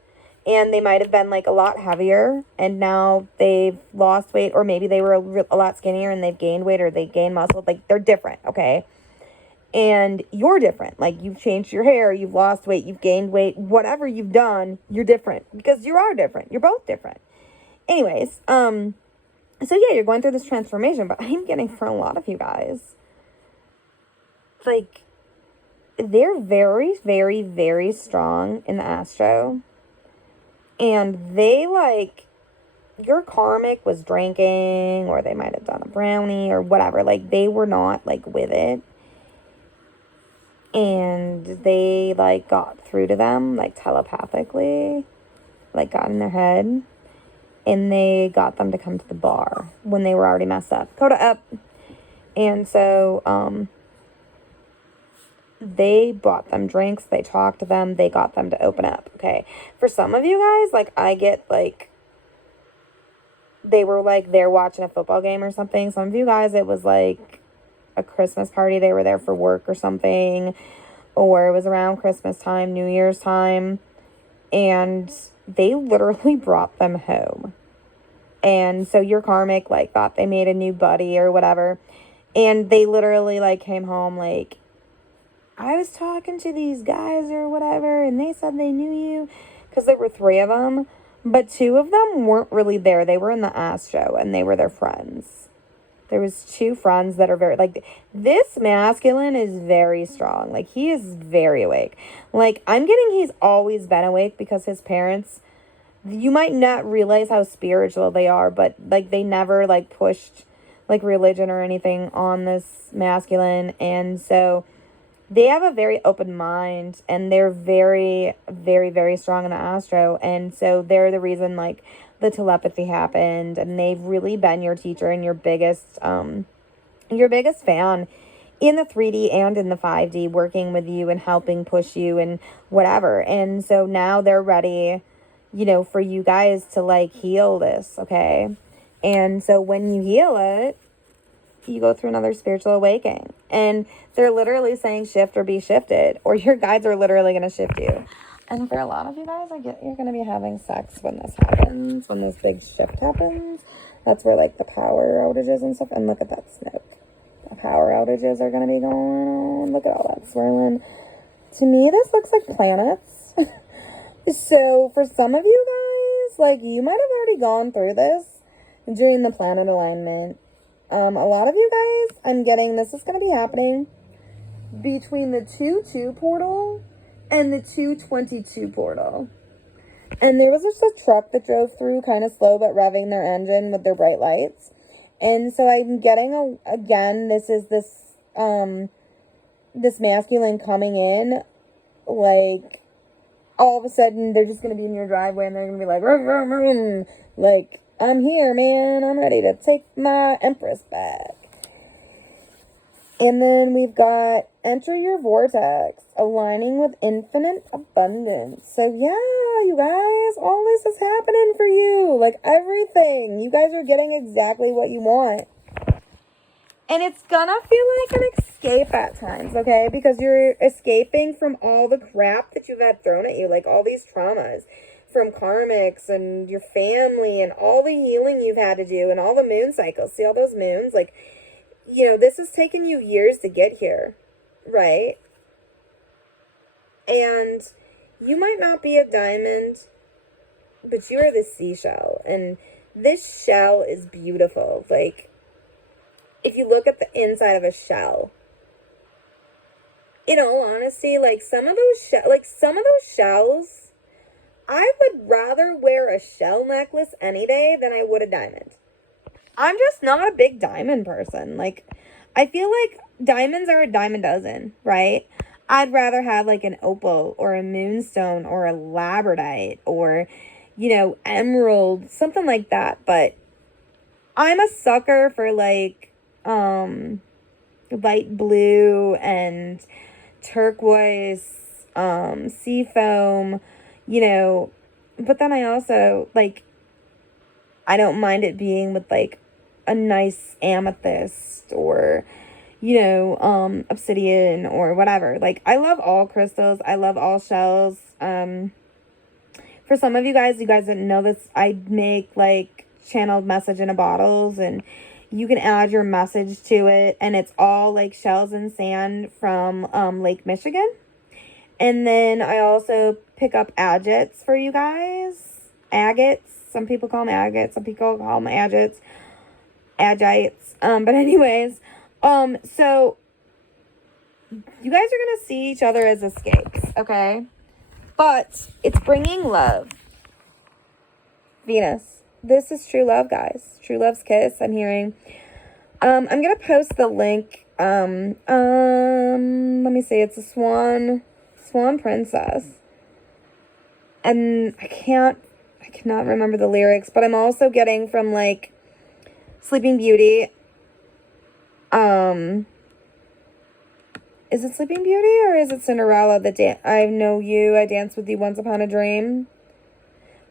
And they might have been, like, a lot heavier, and now they've lost weight, or maybe they were a lot skinnier and they've gained weight, or they gained muscle. Like, they're different, okay? And you're different. Like, you've changed your hair, you've lost weight, you've gained weight, whatever you've done, you're different. Because you are different. You're both different. Anyways, so yeah, you're going through this transformation, but I'm getting for a lot of you guys, like, they're very, very, very strong in the astro. And they, like, your karmic was drinking, or they might have done a brownie or whatever. Like, they were not, like, with it. And they, like, got through to them, like, telepathically. Like, got in their head. And they got them to come to the bar when they were already messed up. Coda up. And so, they bought them drinks. They talked to them. They got them to open up, okay? For some of you guys, like, I get, like, they were, like, there watching a football game or something. Some of you guys, it was, like, a Christmas party. They were there for work or something. Or it was around Christmas time, New Year's time. And they literally brought them home. And so your karmic, like, thought they made a new buddy or whatever. And they literally, like, came home, like, I was talking to these guys or whatever, and they said they knew you. Because there were 3 of them. But 2 of them weren't really there. They were in the astro, and they were their friends. There was 2 friends that are very, like, this masculine is very strong. Like, he is very awake. Like, I'm getting he's always been awake because his parents, you might not realize how spiritual they are, but, like, they never, like, pushed, like, religion or anything on this masculine. And so they have a very open mind, and they're very, very, very strong in the astro. And so they're the reason, like, the telepathy happened, and they've really been your teacher and your biggest fan in the 3D and in the 5D, working with you and helping push you and whatever. And so now they're ready, you know, for you guys to, like, heal this, okay? And so when you heal it, you go through another spiritual awakening. And they're literally saying shift or be shifted, or your guides are literally going to shift you. And for a lot of you guys, you're going to be having sex when this happens, when this big shift happens. That's where, like, the power outages and stuff. And look at that smoke. The power outages are going to be going on. Look at all that swirling. To me, this looks like planets. So for some of you guys, like, you might have already gone through this during the planet alignment. A lot of you guys, I'm getting this is going to be happening between the 2-2 portal and the 222 portal. And there was just a truck that drove through kind of slow but revving their engine with their bright lights. And so I'm getting, again, this is this masculine coming in, like, all of a sudden they're just going to be in your driveway and they're going to be like, vroom, vroom, vroom. Like, I'm here, man. I'm ready to take my Empress back. And then we've got enter your vortex, aligning with infinite abundance. So yeah, you guys, all this is happening for you. Like, everything. You guys are getting exactly what you want. And it's gonna feel like an escape at times, okay? Because you're escaping from all the crap that you've had thrown at you, like all these traumas from karmics and your family and all the healing you've had to do and all the moon cycles. See all those moons? Like, you know, this has taken you years to get here, right? And you might not be a diamond, but you are the seashell. And this shell is beautiful. Like, if you look at the inside of a shell, in all honesty, like some of those shells, I would rather wear a shell necklace any day than I would a diamond. I'm just not a big diamond person. Like, I feel like diamonds are a dime a dozen, right? I'd rather have like an opal or a moonstone or a labradorite or, you know, emerald, something like that. But I'm a sucker for like light blue and turquoise, sea foam, you know, but then I also like, I don't mind it being with like a nice amethyst or, you know, obsidian or whatever. Like, I love all crystals. I love all shells. For some of you guys didn't know this, I make like channeled message in a bottles, and you can add your message to it, and it's all like shells and sand from Lake Michigan. And then I also pick up agates for you guys. Agates. Some people call them agates. Some people call them agates. Agites. But anyways, so you guys are going to see each other as escapes, okay? But it's bringing love. Venus. This is true love, guys. True love's kiss, I'm hearing. I'm going to post the link. Let me see. It's a swan princess. And I cannot remember the lyrics, but I'm also getting from like Sleeping Beauty. Is it Sleeping Beauty or is it Cinderella? I know you, I danced with you once upon a dream.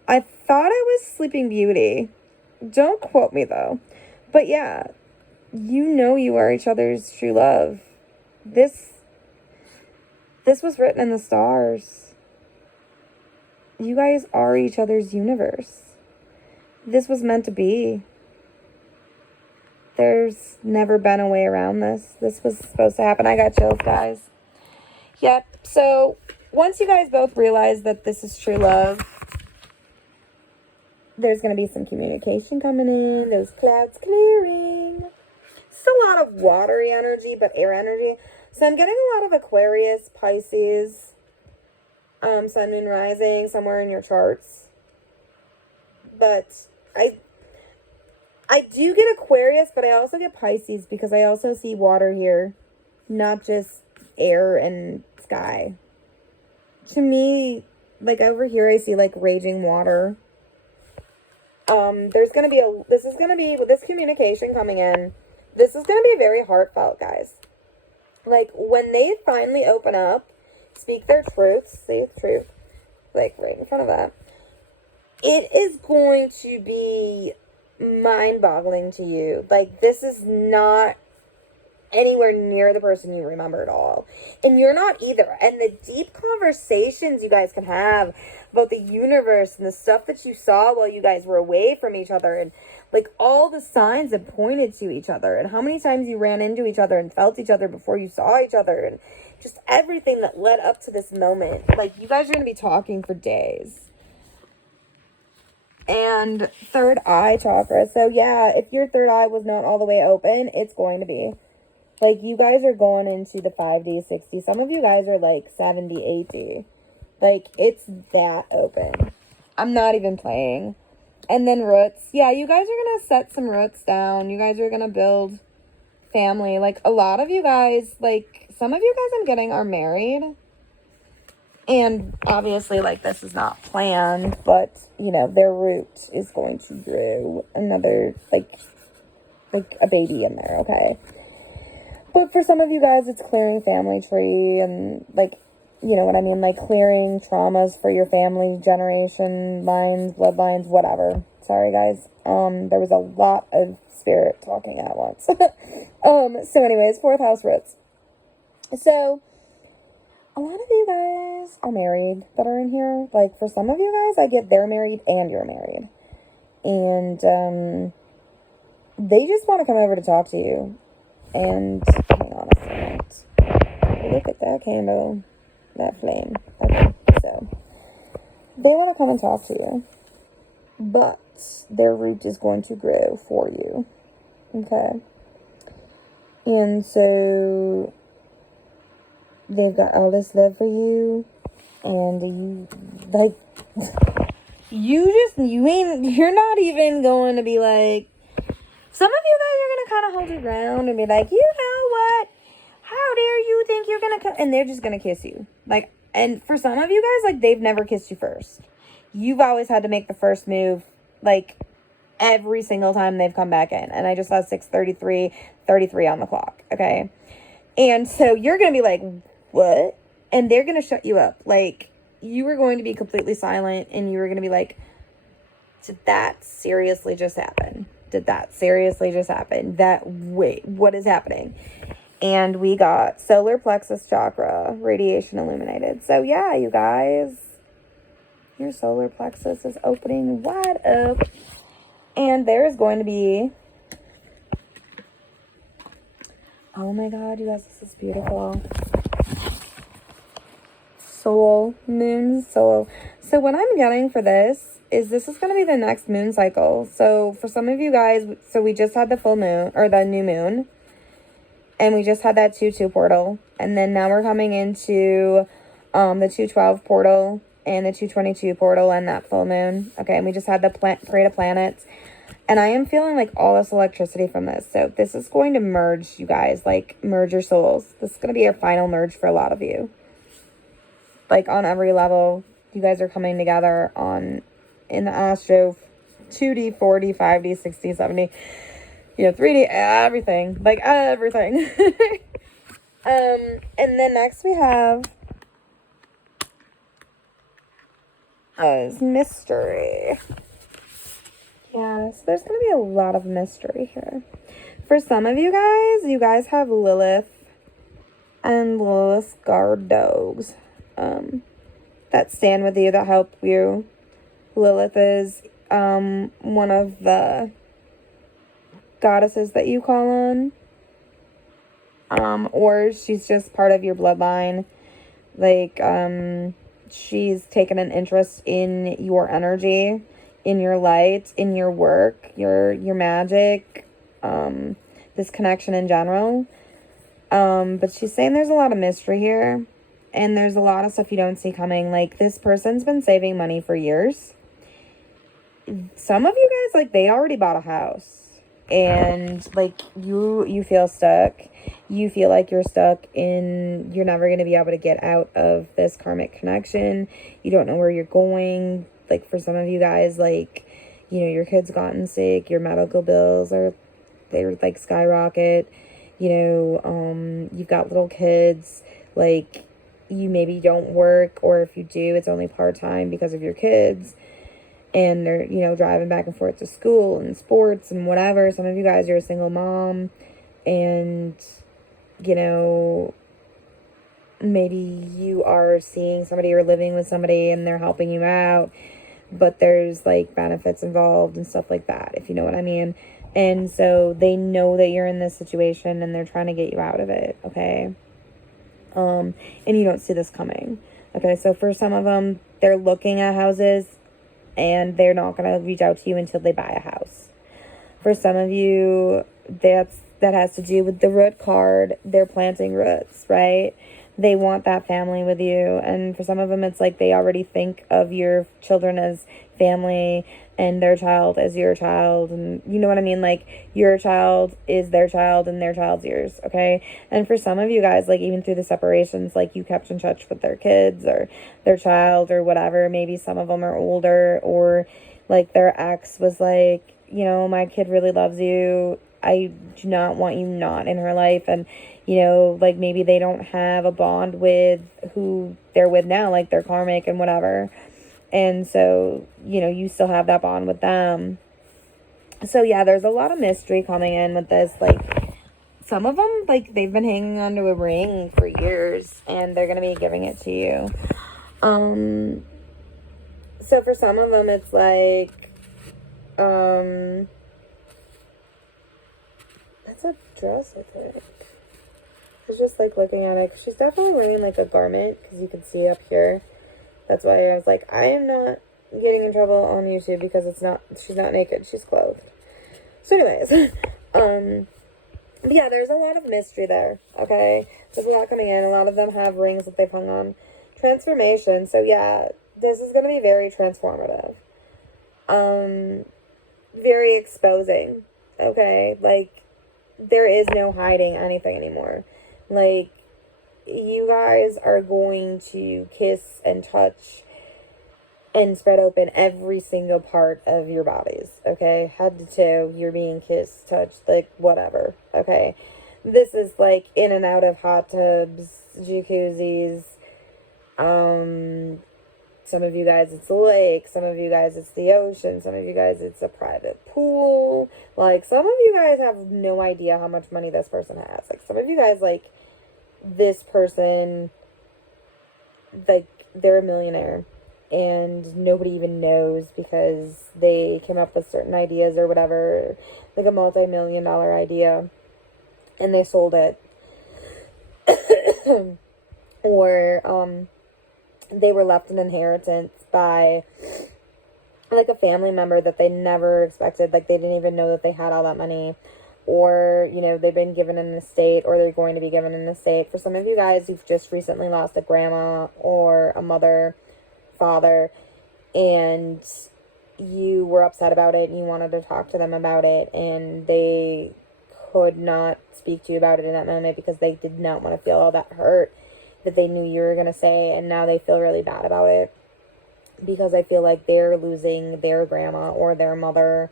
I thought it was Sleeping Beauty. Don't quote me though. But yeah, you know you are each other's true love. This was written in the stars. You guys are each other's universe. This was meant to be. There's never been a way around this. This was supposed to happen. I got chills, guys. Yep. So once you guys both realize that this is true love, there's going to be some communication coming in. Those clouds clearing. It's a lot of watery energy, but air energy. So I'm getting a lot of Aquarius, Pisces, Sun, Moon, Rising somewhere in your charts. But I do get Aquarius, but I also get Pisces because I also see water here, not just air and sky. To me, like over here, I see like raging water. There's going to be with this communication coming in, this is going to be very heartfelt, guys. Like, when they finally open up, speak their truths, say the truth, like, right in front of that, it is going to be mind-boggling to you. Like, this is not anywhere near the person you remember at all. And you're not either. And the deep conversations you guys can have about the universe and the stuff that you saw while you guys were away from each other, and like all the signs that pointed to each other, and how many times you ran into each other and felt each other before you saw each other, and just everything that led up to this moment. Like, you guys are going to be talking for days. And third eye chakra. So yeah, if your third eye was not all the way open, it's going to be. Like, you guys are going into the 5D, 6D. Some of you guys are like 70, 80. Like, it's that open. I'm not even playing. And then roots. Yeah, you guys are going to set some roots down. You guys are going to build family. Like, a lot of you guys, like, some of you guys I'm getting are married. And obviously, like, this is not planned. But, you know, their root is going to grow another, like a baby in there, okay? But for some of you guys, it's clearing family tree and, like, you know what I mean? Like clearing traumas for your family, generation lines, bloodlines, whatever. Sorry, guys. There was a lot of spirit talking at once. So anyways, 4th house roots. So, a lot of you guys are married that are in here. Like, for some of you guys, I get they're married and you're married. And, they just want to come over to talk to you. And, hang on a second. Look at that candle. That flame. Okay, so, they want to come and talk to you. But, their root is going to grow for you. Okay? And so, they've got all this love for you, and you, like, you're not even going to be like, some of you guys are going to kind of hold your ground and be like, you know what, how dare you think you're going to come, and they're just going to kiss you, like, and for some of you guys, like, they've never kissed you first. You've always had to make the first move, like, every single time they've come back in, and I just saw 6:33 on the clock, okay, and so you're going to be like, what? And they're going to shut you up. Like, you were going to be completely silent, and you were going to be like, did that seriously just happen? Did that seriously just happen? Wait, what is happening? And we got solar plexus chakra, radiation illuminated. So, yeah, you guys, your solar plexus is opening wide up. And there's going to be, oh my God, you guys, this is beautiful. Soul moon. So what I'm getting for this is going to be the next moon cycle. So for some of you guys, so we just had the full moon, or the new moon, and we just had that 2/2 portal, and then now we're coming into the 2/12 portal and the 2/22 portal and that full moon. Okay, and we just had the parade of planets, and I am feeling like all this electricity from this. So this is going to merge, you guys, like merge your souls. This is going to be your final merge for a lot of you. Like, on every level, you guys are coming together in the astro, 2D, 4D, 5D, 6D, 7D, 3D, everything. Like, everything. And then next we have mystery. Yeah, so there's going to be a lot of mystery here. For some of you guys have Lilith and Lilith's guard dogs. That stand with you, that help you. Lilith is one of the goddesses that you call on. Or she's just part of your bloodline. Like, she's taken an interest in your energy, in your light, in your work, your magic, this connection in general. But she's saying there's a lot of mystery here. And there's a lot of stuff you don't see coming. Like, this person's been saving money for years. Some of you guys, like, they already bought a house. And, like, you feel stuck. You feel like you're stuck in, you're never going to be able to get out of this karmic connection. You don't know where you're going. Like, for some of you guys, like, your kid's gotten sick. Your medical bills they're like, skyrocket. You've got little kids. Like, you maybe don't work, or if you do, it's only part-time because of your kids, and they're, driving back and forth to school and sports and whatever. Some of you guys are a single mom, and, maybe you are seeing somebody or living with somebody and they're helping you out, but there's, like, benefits involved and stuff like that, if you know what I mean. And so they know that you're in this situation and they're trying to get you out of it, okay? And you don't see this coming. Okay, so for some of them, they're looking at houses and they're not going to reach out to you until they buy a house. For some of you, that has to do with the root card. They're planting roots, right? They want that family with you. And for some of them, it's like they already think of your children as family and their child as your child. And you know what I mean? Like, your child is their child and their child's yours, okay? And for some of you guys, like, even through the separations, like, you kept in touch with their kids or their child or whatever. Maybe some of them are older, or, like, their ex was like, my kid really loves you. I do not want you not in her life. And, you know, like, maybe they don't have a bond with who they're with now, like, they're karmic and whatever. And so, you know, you still have that bond with them. So, yeah, there's a lot of mystery coming in with this. Like, some of them, like, they've been hanging onto a ring for years, and they're going to be giving it to you. So for some of them, it's like, that's a dress, I think. I was just, like, looking at it. She's definitely wearing, like, a garment, because you can see up here. That's why I was like, I am not getting in trouble on YouTube, because she's not naked, she's clothed. So anyways, but yeah, there's a lot of mystery there, okay? There's a lot coming in. A lot of them have rings that they've hung on. Transformation. So yeah, this is going to be very transformative. Very exposing, okay? Like, there is no hiding anything anymore. Like, you guys are going to kiss and touch and spread open every single part of your bodies, okay? Head to toe, you're being kissed, touched, like, whatever, okay? This is, like, in and out of hot tubs, jacuzzis, some of you guys it's a lake, some of you guys it's the ocean, some of you guys it's a private pool, like, some of you guys have no idea how much money this person has, like, some of you guys, like, this person, like, they're a millionaire, and nobody even knows because they came up with certain ideas or whatever, like a multi-million-dollar idea, and they sold it. Or, they were left an inheritance by, like, a family member that they never expected. Like, they didn't even know that they had all that money. Or, you know, they've been given an estate, or they're going to be given an estate. For some of you guys, you've just recently lost a grandma or a mother, father, and you were upset about it and you wanted to talk to them about it, and they could not speak to you about it in that moment because they did not want to feel all that hurt that they knew you were going to say, and now they feel really bad about it because I feel like they're losing their grandma or their mother.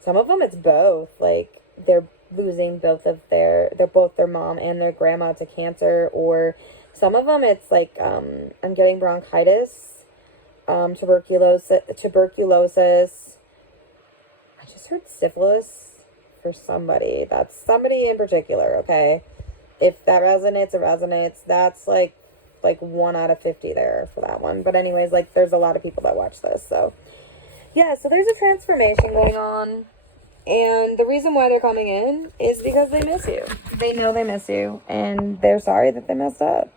Some of them it's both, like, they're losing both their mom and their grandma to cancer, or some of them it's like, I'm getting bronchitis, tuberculosis. I just heard syphilis for somebody. That's somebody in particular, okay? If that resonates, it resonates. That's like 1 out of 50 there for that one. But anyways, like, there's a lot of people that watch this, so yeah, so there's a transformation going on. And the reason why they're coming in is because they miss you. They know they miss you, and they're sorry that they messed up.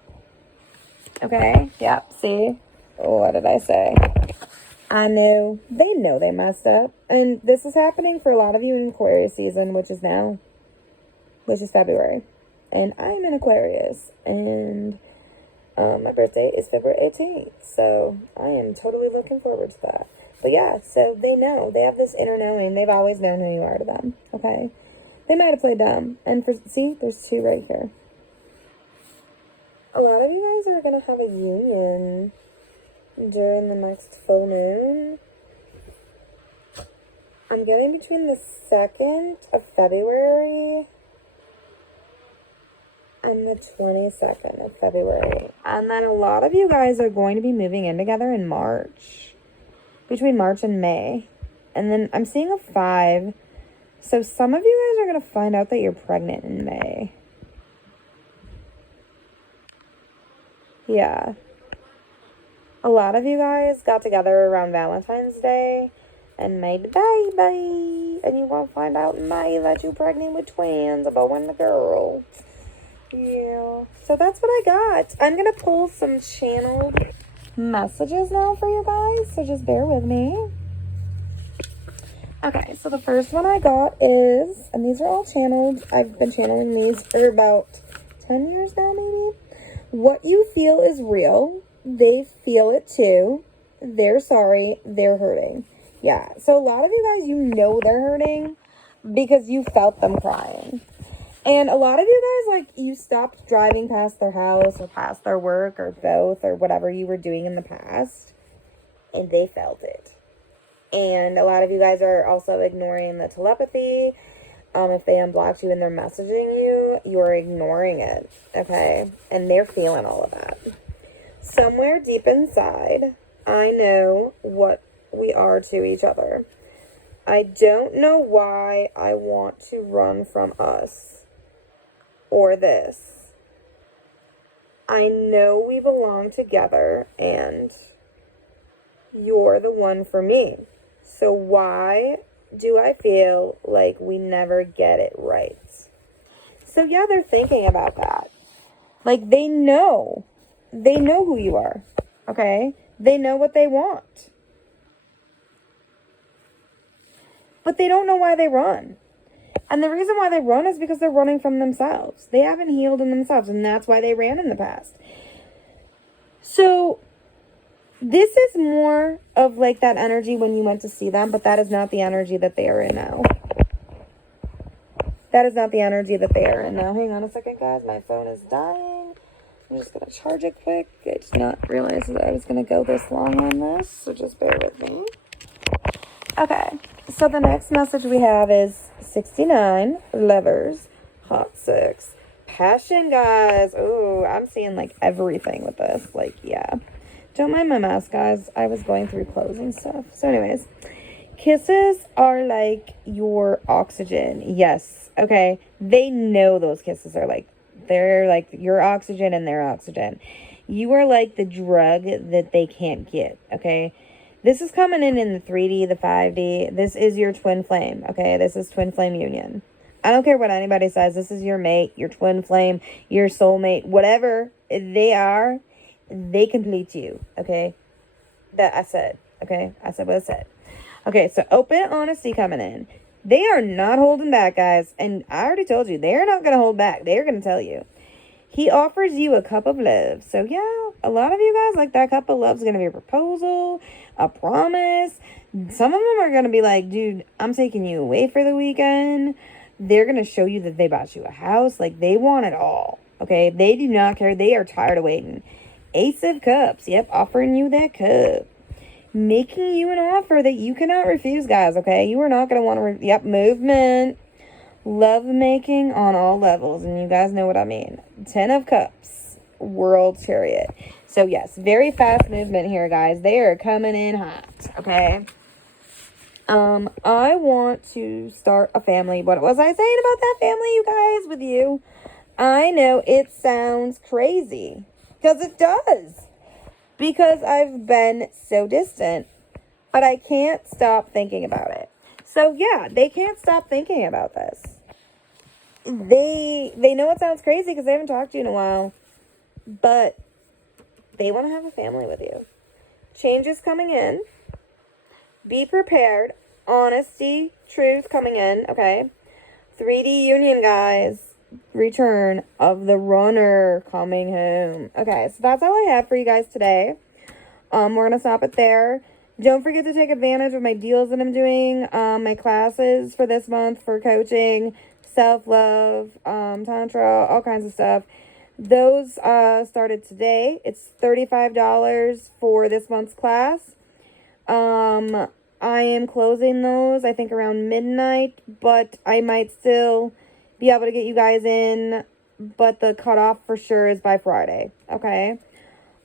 Okay? Yep, see? What did I say? I know. They know they messed up. And this is happening for a lot of you in Aquarius season, which is February. And I'm in Aquarius, and my birthday is February 18th, so I am totally looking forward to that. But yeah, so they know. They have this inner knowing. They've always known who you are to them, okay? They might have played dumb. And see, there's 2 right here. A lot of you guys are going to have a union during the next full moon. I'm getting between the 2nd of February and the 22nd of February. And then a lot of you guys are going to be moving in together in March. Between March and May. And then I'm seeing a 5. So some of you guys are going to find out that you're pregnant in May. Yeah. A lot of you guys got together around Valentine's Day and made a baby. And you won't find out in May that you're pregnant with twins, a boy and a girl. Yeah. So that's what I got. I'm going to pull some channeled messages now for you guys, so just bear with me. Okay, so the first one I got is, and these are all channeled, I've been channeling these for about 10 years now, maybe. What you feel is real. They feel it too. They're sorry. They're hurting. Yeah, so a lot of you guys, you know they're hurting because you felt them crying. And a lot of you guys, like, you stopped driving past their house or past their work or both or whatever you were doing in the past, and they felt it. And a lot of you guys are also ignoring the telepathy. if they unblocked you and they're messaging you, you're ignoring it, okay? And they're feeling all of that. Somewhere deep inside, I know what we are to each other. I don't know why I want to run from us or this. I know we belong together and you're the one for me. So why do I feel like we never get it right? So yeah, they're thinking about that. Like they know who you are, okay? They know what they want. But they don't know why they run. And the reason why they run is because they're running from themselves. They haven't healed in themselves, and that's why they ran in the past. So this is more of like that energy when you went to see them, but that is not the energy that they are in now. That is not the energy that they are in now. Hang on a second, guys. My phone is dying. I'm just going to charge it quick. I did not realize that I was going to go this long on this, so just bear with me. Okay, so the next message we have is 69, lovers, hot sex, passion, guys. Oh, I'm seeing like everything with this. Like, yeah. Don't mind my mask, guys. I was going through clothes and stuff. So anyways, kisses are like your oxygen. Yes, okay. They know those kisses are like, they're like your oxygen and their oxygen. You are like the drug that they can't get, okay? This is coming in the 3D, the 5D. This is your twin flame, okay? This is twin flame union. I don't care what anybody says. This is your mate, your twin flame, your soulmate, whatever they are, they complete you, okay? That I said, okay? I said what I said. Okay, so open honesty coming in. They are not holding back, guys. And I already told you, they're not going to hold back. They're going to tell you. He offers you a cup of love. So, yeah, a lot of you guys, like, that cup of love is going to be a proposal, a promise. Some of them are going to be like, dude, I'm taking you away for the weekend. They're going to show you that they bought you a house. Like, they want it all, okay? They do not care. They are tired of waiting. Ace of Cups. Yep, offering you that cup. Making you an offer that you cannot refuse, guys, okay? You are not going to want to... Yep, movement. Love making on all levels, and you guys know what I mean. 10 of Cups, World Chariot. So, yes, very fast movement here, guys. They are coming in hot, okay? I want to start a family. What was I saying about that family, you guys, with you? I know it sounds crazy, because it does. Because I've been so distant, but I can't stop thinking about it. So, yeah, they can't stop thinking about this. They know it sounds crazy because they haven't talked to you in a while, but they want to have a family with you. Change is coming in. Be prepared. Honesty, truth coming in, okay? 3D union, guys. Return of the runner coming home. Okay, so that's all I have for you guys today. We're going to stop it there. Don't forget to take advantage of my deals that I'm doing. My classes for this month for coaching, self-love, tantra, all kinds of stuff. Those started today. It's $35 for this month's class. I am closing those, I think, around midnight, but I might still be able to get you guys in, but the cutoff for sure is by Friday, okay?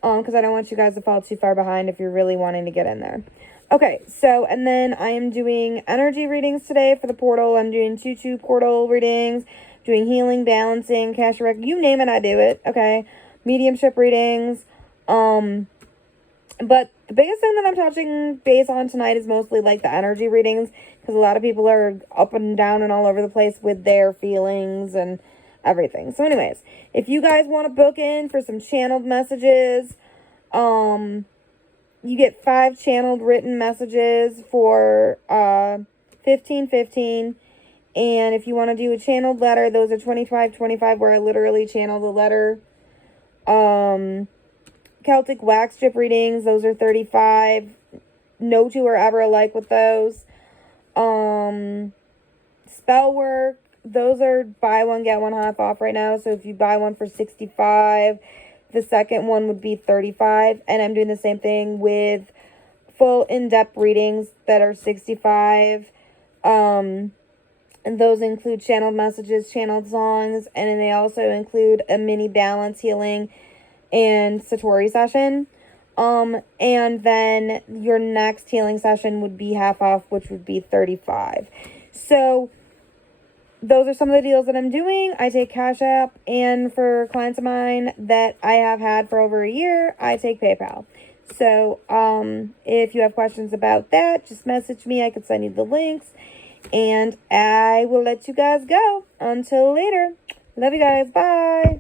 Because I don't want you guys to fall too far behind if you're really wanting to get in there. Okay, so, and then I am doing energy readings today for the portal. I'm doing 2-2 portal readings, doing healing, balancing, cash rec, you name it, I do it, okay? Mediumship readings, but the biggest thing that I'm touching base on tonight is mostly like the energy readings, because a lot of people are up and down and all over the place with their feelings and everything. So anyways, if you guys want to book in for some channeled messages, you get 5 channeled written messages for $15.15. And if you want to do a channeled letter, those are $25.25, where I literally channel the letter. Celtic wax strip readings, those are $35. No two are ever alike with those. Spell work, those are buy one, get one half off right now. So if you buy one for $65, the second one would be $35. And I'm doing the same thing with full in-depth readings that are $65. And those include channeled messages, channeled songs, and then they also include a mini balance healing and Satori session. And then your next healing session would be half off, which would be $35. So those are some of the deals that I'm doing. I take Cash App, and for clients of mine that I have had for over a year, I take PayPal. So, if you have questions about that, just message me. I could send you the links, and I will let you guys go. Until later. Love you guys. Bye.